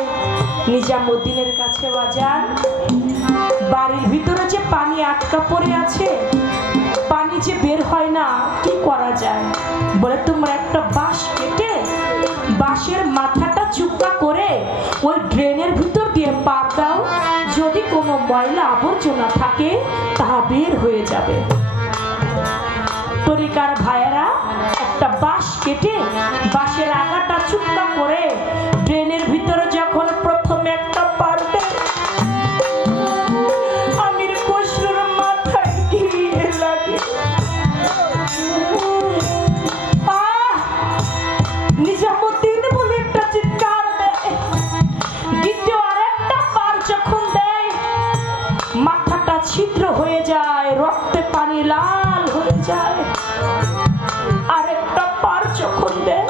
নিজামুদ্দিনের কাছে, বাজান বাড়ির ভিতরে যে পানি আটকা পড়ে আছে, পানি যে বের হয় না, কি করা যায়? বলে তোমরা একটা বাঁশ কেটে বাঁশের মাথাটা চুপকা করে ওই ড্রেনের ভিতর দিয়ে পার দাও, যদি কোনো ময়লা আবর্জনা থাকে তাহা বের হয়ে যাবে। তরিকার ভাইয়েরা একটা বাঁশ কেটে বাঁশের আগাটা চুপকা করে ড্রেনের ভিতরে যখন প্রথমে একটা পার দেয়, আমির খসরুর মাথায় গিয়ে লাগে। নিজামুদ্দিন বলে একটা চিৎকার দেয়। দ্বিতীয় আরেকটা পার যখন দেয়, মাথাটা ছিদ্র হয়ে যায়, রক্তে পানি লাল হয়ে যায়। আরেকটা পার যখন দেয়,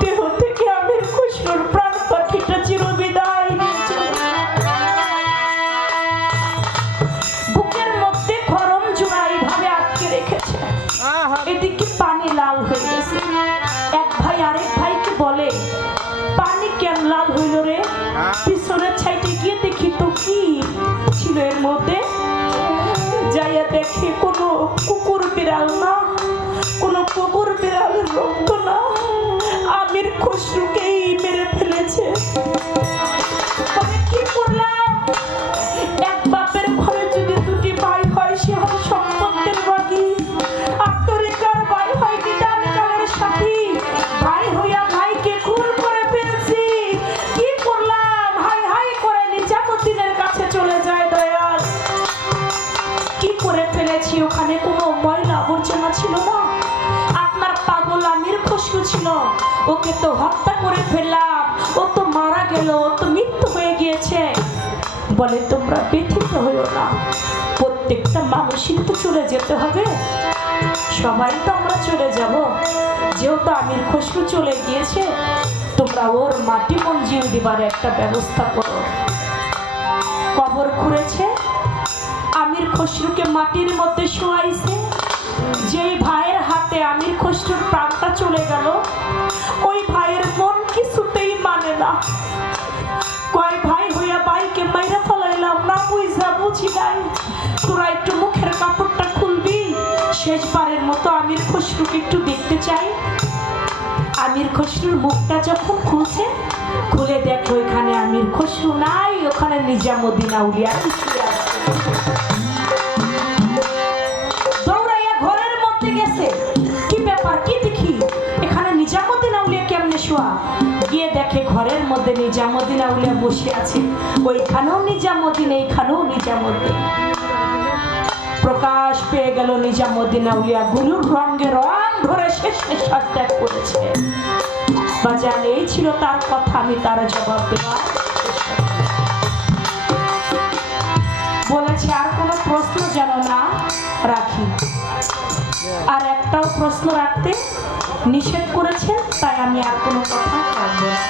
দেহ থেকে আমির খসরুর প্রাণ পাখিটা চিরবিদায় নিয়ে চলে। বুকের মধ্যে গরম জোড়া এইভাবে আটকে রেখেছে। এদিকে পানি লাল হয়ে গেছে। এক ভাই আরেক ভাইকে বলে, পানি কেন লাল হইল রে? পিছনের সাইডে গিয়ে দেখি তো কি ছিল এর মধ্যে। যাইয়া দেখে কোনো কুকুর বিড়াল না, কোনো কুকুর বিড়ালের রক্ত না, আমির খসরুকেই মেরে ফেলেছে। কি করলাম? এক বাপের ঘরে যদি দুটি ভাই হয়, সে হয় সম্পত্তির বাগী। আর তরিকার ভাই হয় কি জানে? খসরু ছিল, ওকে তো হত্যা করে ফেললাম, ও তো মারা গেল, ও তো মৃত্যু হয়ে গিয়েছে। বলে তোমরা ব্যথিত হইও না, প্রত্যেকটা মানুষই তো চলে যেতে হবে, সবাই তো আমরা চলে যাব। যেহেতু আমির খসরু চলে গিয়েছে, তোমরা ওর মাটি মঞ্জিল দিবার একটা ব্যবস্থা করো। কবর খুঁড়েছে, আমির খসরুকে মাটির মধ্যে শোয়াইছে। যেই ভাইয়ের হাতে আমির খসরুর প্রাণটা চলে গেল, ওই ভাইয়ের মন কিছুতেই মানে না। কয় ভাই হইয়া ভাইকে মাইরা ফলাইলাম না, বুঝা বুঝি নাই, তোরা একটু মুখের কাপড়টা খুলবি, শেষবারের মতো আমির খসরুকে একটু দেখতে চাই। আমির খসরুর মুখটা যখন খুলছে, খুলে দেখে ওইখানে আমির খসরু নাই, ওখানে নিজামুদ্দিন আউলিয়া শুয়ে আছে। দৌড়াইয়া ঘরের মধ্যে গেছে, কি ব্যাপার, কি দেখি এখানে নিজামুদ্দিন আউলিয়া কেমনে শোয়া। গিয়ে দেখে ঘরের মধ্যে নিজামুদ্দিন আউলিয়া বসে আছে, ওইখানেও নিজামুদ্দিন, এইখানেও নিজামুদ্দিন। প্রকাশ পেয়ে গেল নিজামুদ্দিন আউলিয়া গুরুর রঙে রং ধরে শেষ নিঃশ্বাস ত্যাগ করেছে। বাজান, এই ছিল তার কথা, আমি তার জবাব দেওয়ার বলেছে। আর কোনো প্রশ্ন যেন না রাখি, আর একটাও প্রশ্ন রাখতে নিষেধ করেছে, তাই আমি আর কোনো কথা রাখবো না।